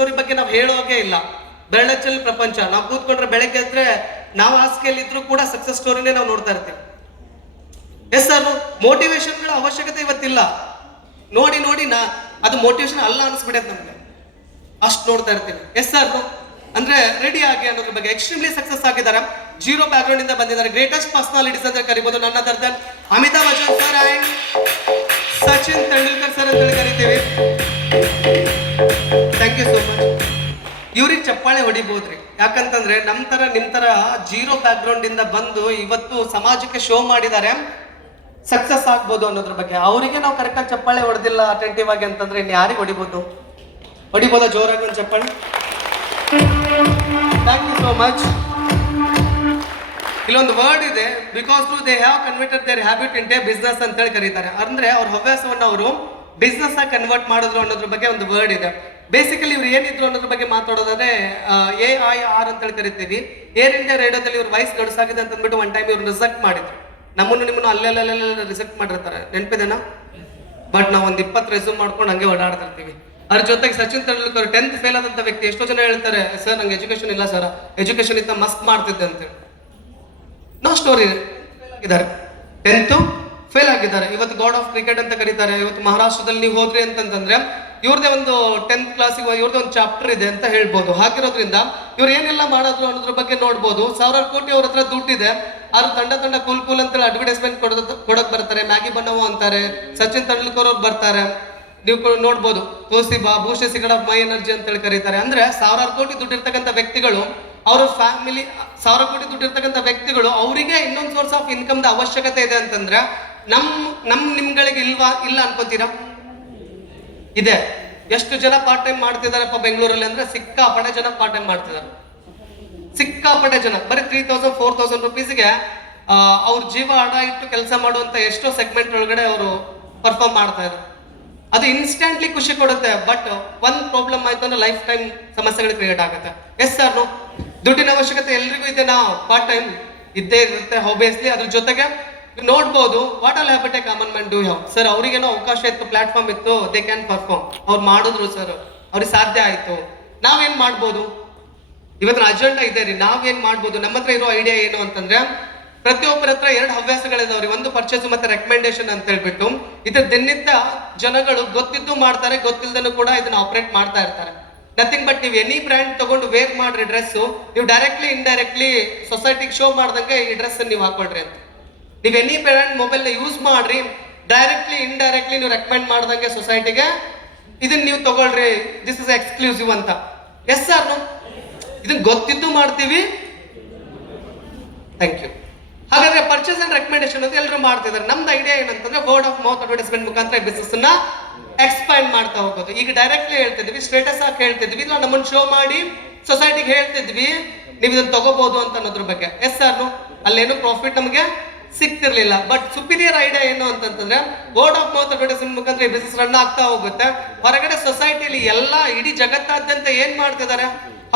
Story ಬಗ್ಗೆ ನಾವು ಹೇಳೋಗೆ ಇಲ್ಲ. ಬೆರಳಚ್ಚಲ್ಲಿ ಪ್ರಪಂಚ. ನಾವು ಕೂತ್ಕೊಂಡ್ರೆ ಬೆಳಗ್ಗೆ ಎದ್ರೆ ನಾವು ಹಾಸಿಗೆಯಲ್ಲಿ ಇದ್ರೂ ಕೂಡ ಸಕ್ಸಸ್ ಸ್ಟೋರಿನೇ ನಾವು ನೋಡ್ತಾ ಇರ್ತೀವಿ. ಎಸ್ ಸರ್, ಮೋಟಿವೇಶನ್ಗಳ ಅವಶ್ಯಕತೆ ಇವತ್ತಿಲ್ಲ. ನೋಡಿ ನೋಡಿ ಅದು ಮೋಟಿವೇಶನ್ ಅಲ್ಲ ಅನ್ಸ್ಬಿಡತ್ತೆ ನಮ್ಗೆ, ಅಷ್ಟು ನೋಡ್ತಾ ಇರ್ತೀವಿ. ಎಸ್ ಸರ್ ಅಂದ್ರೆ ರೆಡಿ ಆಗಿ ಅನ್ನೋದ್ರ ಬಗ್ಗೆ ಎಕ್ಸ್ಟ್ರೀಮ್ಲಿ ಸಕ್ಸಸ್ ಆಗಿದ್ದಾರೆ. ಜೀರೋ ಬ್ಯಾಕ್ ಗ್ರೌಂಡ್ ಇಂದ ಬಂದಿದ್ದಾರೆ. ಗ್ರೇಟೆಸ್ಟ್ ಪರ್ಸನಾಲಿಟೀಸ್ ಅಂತ ಕರಿಬಹುದು. ನನ್ನ ದರ್ದನ್ Amitabh Bachchan sir and Sachin Tendulkar sir ಅಂತ ಕರಿತೀವಿ. Thank you so much. ಇವ್ರಿಗೆ ಚಪ್ಪಾಳೆ ಹೊಡಿಬಹುದ್ರಿ, ಯಾಕಂತಂದ್ರೆ ನಮ್ ತರ ನಿಮ್ ತರ ಜೀರೋ ಬ್ಯಾಕ್ ಗ್ರೌಂಡ್ ಇಂದ ಬಂದು ಇವತ್ತು ಸಮಾಜಕ್ಕೆ ಶೋ ಮಾಡಿದ್ದಾರೆ, ಸಕ್ಸಸ್ ಆಗ್ಬೋದು ಅನ್ನೋದ್ರ ಬಗ್ಗೆ. ಅವರಿಗೆ ನಾವು ಕರೆಕ್ಟಾಗಿ ಚಪ್ಪಾಳೆ ಹೊಡೆದಿಲ್ಲ ಅಟೆಂಟಿವ್ ಆಗಿ ಅಂತಂದ್ರೆ ಇನ್ನು ಯಾರಿಗೆ ಹೊಡಿಬೋದು? ಹೊಡಿಬೋದಾ ಜೋರಾಗಿ ಒಂದು ಚಪ್ಪಾಳೆ? Thank you so much. ಇಲ್ಲೊಂದು ವರ್ಡ್ ಇದೆ, because they have converted their habit in business ಅಂತ ಹೇಳಿ ಕರೀತಾರೆ. ಅಂದ್ರೆ ಅವ್ರ ಹವ್ಯಾಸವನ್ನು ಅವರು ಬಿಸ್ನೆಸ್ ಆಗಿ ಕನ್ವರ್ಟ್ ಮಾಡಿದ್ರು ಅನ್ನೋದ್ರ ಬಗ್ಗೆ ಒಂದು ವರ್ಡ್ ಇದೆ. ಬೇಸಿಕಲಿ ಇವ್ರು ಏನಿದ್ರು ಅನ್ನೋದ್ರ ಬಗ್ಗೆ ಮಾತಾಡೋದಾದ್ರೆ AIR ಅಂತ ಹೇಳಿ ಕರಿತೀವಿ. ಏರ್ ಇಂಡಿಯಾ ರೇಡಿಯೋದಲ್ಲಿ ಇವ್ರ ವಾಯ್ಸ್ ಗಡುಸಾಗಿದೆ ಅಂತ ಅಂದ್ಬಿಟ್ಟು ಒನ್ ಟೈಮ್ ಇವ್ರು ರಿಸೆಕ್ಟ್ ಮಾಡಿದ್ರು. ನಿಮ್ಮನ್ನು ಅಲ್ಲೆಲ್ಲ ರಿಸೆಕ್ಟ್ ಮಾಡಿರ್ತಾರೆ, ನೆನಪಿದೆನಾ? ಬಟ್ ನಾವು ಒಂದು 20 ರೆಸ್ಯೂಮ್ ಮಾಡ್ಕೊಂಡು ಹಂಗೆ ಓಡಾಡ್ತಿರ್ತೀವಿ. ಅದ್ರ ಜೊತೆಗೆ ಸಚಿನ್ ತೆಂಡೂಲ್ಕರ್ 10th ಫೇಲ್ ಆದಂತ ವ್ಯಕ್ತಿ. ಎಷ್ಟೋ ಜನ ಹೇಳ್ತಾರೆ, ಸರ್ ನಂಗೆ ಎಜುಕೇಶನ್ ಇಲ್ಲ ಸರ್, ಎಜುಕೇಶನ್ ಇತ್ತ ಮಸ್ತ್ ಮಾಡ್ತಿದ್ದೆ ಅಂತೇಳಿ. ನೋ ಸ್ಟೋರಿ ಇದ್ದಾರೆ, 10th ಫೇಲ್ ಆಗಿದ್ದಾರೆ. ಇವತ್ತು ಗಾಡ್ ಆಫ್ ಕ್ರಿಕೆಟ್ ಅಂತ ಕರೀತಾರೆ. ಇವತ್ತು ಮಹಾರಾಷ್ಟ್ರದಲ್ಲಿ ನೀವು ಹೋದ್ರಿ ಅಂತಂದ್ರೆ ಇವ್ರದೇ ಒಂದು 10th ಕ್ಲಾಸಿಗೆ ಇವ್ರದೇ ಒಂದು ಚಾಪ್ಟರ್ ಇದೆ ಅಂತ ಹೇಳ್ಬೋದು. ಹಾಗಿರೋದ್ರಿಂದ ಇವ್ರು ಏನೆಲ್ಲ ಮಾಡೋದು ಅನ್ನೋದ್ರ ಬಗ್ಗೆ ನೋಡ್ಬೋದು. 1000 ಕೋಟಿ ಅವ್ರ ಹತ್ರ ದುಡ್ಡಿದೆ. ಅವ್ರು ತಂಡ ಕೂಲ್ ಅಂತೇಳಿ ಅಡ್ವರ್ಟೈಸ್ಮೆಂಟ್ ಕೊಡಕ್ ಬರ್ತಾರೆ. ಮ್ಯಾಗಿ ಬನ್ನವು ಅಂತಾರೆ. ಸಚಿನ್ ತೆಂಡೂಲ್ಕರ್ ಅವ್ರು ಬರ್ತಾರೆ, ನೀವು ನೋಡ್ಬೋದು. ತೋಸಿಬಾ ಭೂಷೆ ಸಿಗಡ್ ಆಫ್ ಮೈ ಎನರ್ಜಿ ಅಂತ ಹೇಳಿ ಕರೀತಾರೆ. ಅಂದ್ರೆ 1000 ಕೋಟಿ ದುಡ್ಡು ಇರ್ತಕ್ಕಂಥ ವ್ಯಕ್ತಿಗಳು, ಅವ್ರ ಫ್ಯಾಮಿಲಿ 1000 ಕೋಟಿ ದುಡ್ಡು ಇರ್ತಕ್ಕಂಥ ವ್ಯಕ್ತಿಗಳು, ಅವರಿಗೆ ಇನ್ನೊಂದು ಸೋರ್ಸ್ ಆಫ್ ಇನ್ಕಮ್ ಅವಶ್ಯಕತೆ ಇದೆ ಅಂತಂದ್ರೆ ನಿಮ್ಗಳಿಗೆ ಇಲ್ಲ ಅನ್ಕೋತೀರಾ? ಇದೆ. ಎಷ್ಟು ಜನ ಪಾರ್ಟ್ ಟೈಮ್ ಮಾಡ್ತಿದಾರಪ್ಪ ಬೆಂಗಳೂರಲ್ಲಿ ಅಂದ್ರೆ ಸಿಕ್ಕಾಪಟ್ಟೆ ಜನ ಪಾರ್ಟ್ ಟೈಮ್ ಮಾಡ್ತಿದ್ದಾರೆ. ಸಿಕ್ಕಾಪಟ್ಟೆ ಜನ ಬರೀ 3000 4000 ರುಪೀಸ್ಗೆ ಅವ್ರ ಜೀವ ಹಣ ಇಟ್ಟು ಕೆಲಸ ಮಾಡುವಂತ ಎಷ್ಟೋ ಸೆಗ್ಮೆಂಟ್ ಒಳಗಡೆ ಅವರು ಪರ್ಫಾರ್ಮ್ ಮಾಡ್ತಾ ಇದ್ದಾರೆ. ಅದು ಇನ್ಸ್ಟೆಂಟ್ಲಿ ಖುಷಿ ಕೊಡುತ್ತೆ. ಬಟ್ ಒಂದ್ ಪ್ರಾಬ್ಲಮ್ ಆಯ್ತು ಅಂದ್ರೆ ಲೈಫ್ ಟೈಮ್ ಸಮಸ್ಯೆಗಳು ಕ್ರಿಯೇಟ್ ಆಗುತ್ತೆ. ಎಸ್ ಸರ್, ದುಡ್ಡಿನ ಅವಶ್ಯಕತೆ ಎಲ್ರಿಗೂ ಇದೆ. ನಾವು ಪಾರ್ಟ್ ಟೈಮ್ ಇದ್ದೇ ಇರುತ್ತೆ ಆಬ್ವಿಯಸ್ಲಿ. ಅದ್ರ ಜೊತೆಗೆ ನೋಡ್ಬೋದು, what all habit a common man do have. Sir ಅವ್ರಿಗೇನೋ ಅವಕಾಶ ಇತ್ತು, ಪ್ಲಾಟ್ಫಾರ್ಮ್ ಇತ್ತು, ದೇ ಕ್ಯಾನ್ ಪರ್ಫಾರ್ಮ್. ಅವ್ರು ಮಾಡಿದ್ರು ಸರ್, ಅವ್ರಿಗೆ ಸಾಧ್ಯ ಆಯ್ತು. ನಾವೇನ್ ಮಾಡ್ಬೋದು? ಇವತ್ತಿನ ಅಜೆಂಡಾ ಇದೆ ರೀ. ನಾವೇನ್ ಮಾಡ್ಬೋದು? ನಮ್ಮ ಹತ್ರ ಇರೋ ಐಡಿಯಾ ಏನು ಅಂತಂದ್ರೆ, ಪ್ರತಿಯೊಬ್ಬರ ಹತ್ರ 2 ಹವ್ಯಾಸಗಳಿದಾವ್ರಿ. ಒಂದು ಪರ್ಚೇಸ್ ಮತ್ತೆ ರೆಕಮೆಂಡೇಶನ್ ಅಂತ ಹೇಳ್ಬಿಟ್ಟು. ಇದ್ರ ದಿನನಿತ್ಯ ಜನಗಳು ಗೊತ್ತಿದ್ದು ಮಾಡ್ತಾರೆ, ಗೊತ್ತಿಲ್ದನು ಕೂಡ ಇದನ್ನ ಆಪರೇಟ್ ಮಾಡ್ತಾ ಇರ್ತಾರೆ. ನಥಿಂಗ್ ಬಟ್ ನೀವು ಎನಿ ಬ್ರ್ಯಾಂಡ್ ತಗೊಂಡು ವೇರ್ ಮಾಡ್ರಿ ಡ್ರೆಸ್, ನೀವು ಡೈರೆಕ್ಟ್ಲಿ ಇಂಡೈರೆಕ್ಟ್ಲಿ ಸೊಸೈಟಿಗೆ ಶೋ ಮಾಡ್ದಂಗೆ ಈ ಡ್ರೆಸ್ ನೀವು ಹಾಕೊಳ್ರಿ ಅಂತ. ನೀವು ಎನಿ ಬ್ರ್ಯಾಂಡ್ ಮೊಬೈಲ್ ಯೂಸ್ ಮಾಡ್ರಿ, ಡೈರೆಕ್ಟ್ಲಿ ಇಂಡೈರೆಕ್ಟ್ಲಿ ನೀವು ರೆಕಮೆಂಡ್ ಮಾಡ್ದಂಗೆ ಸೊಸೈಟಿಗೆ ಇದನ್ನ ನೀವು ತಗೊಳ್ರಿ, ದಿಸ್ ಇಸ್ ಎಕ್ಸ್ಕ್ಲೂಸಿವ್ ಅಂತ. ಎಸ್ ಸರ್, ಇದನ್ನ ಗೊತ್ತಿದ್ದು ಮಾಡ್ತೀವಿ. Thank you. ಹಾಗಾದ್ರೆ ಪರ್ಚೇಸ್ ಅಂಡ್ ರೆಕಮೆಂಡೇಶನ್ ಅಂತ ಎಲ್ಲರೂ ಮಾಡ್ತಿದ್ದಾರೆ. ನಮ್ದು ಐಡಿಯಾ ಏನಂತಂದ್ರೆ ವರ್ಡ್ ಆಫ್ ಮೌತ್ ಅಡ್ವರ್ಟೈಸ್ಮೆಂಟ್ ಮುಖಾಂತರ ಬಿಸ್ನೆಸ್ ಅನ್ನ ಎಕ್ಸ್ಪ್ಯಾಂಡ್ ಮಾಡ್ತಾ ಹೋಗೋದು. ಈಗ ಡೈರೆಕ್ಟ್ಲಿ ಹೇಳ್ತಿದ್ವಿ, ಸ್ಟೇಟಸ್ ಆಗಿ ಹೇಳ್ತಿದ್ವಿ, ಇಲ್ಲ ನಮ್ಮನ್ನು ಶೋ ಮಾಡಿ ಸೊಸೈಟಿಗೆ ಹೇಳ್ತಿದ್ವಿ ನೀವು ಇದನ್ನ ತಗೋಬಹುದು ಅಂತ ಅನ್ನೋದ್ರ ಬಗ್ಗೆ. ಎಸ್ ಸರ್, ಅಲ್ಲೇನು ಪ್ರಾಫಿಟ್ ನಮಗೆ ಸಿಗ್ತಿರ್ಲಿಲ್ಲ. ಬಟ್ ಸುಪೀರಿಯರ್ ಐಡಿಯಾ ಏನು ಅಂತಂದ್ರೆ ವರ್ಡ್ ಆಫ್ ಮೌತ್ ಅಡ್ವರ್ಟೈಸ್ಮೆಂಟ್ ಮುಖಾಂತರ ಈ ಬಿಸ್ನೆಸ್ ರನ್ ಆಗ್ತಾ ಹೋಗುತ್ತೆ. ಹೊರಗಡೆ ಸೊಸೈಟಿಲಿ ಎಲ್ಲ ಇಡೀ ಜಗತ್ತಾದ್ಯಂತ ಏನ್ ಮಾಡ್ತಿದ್ದಾರೆ?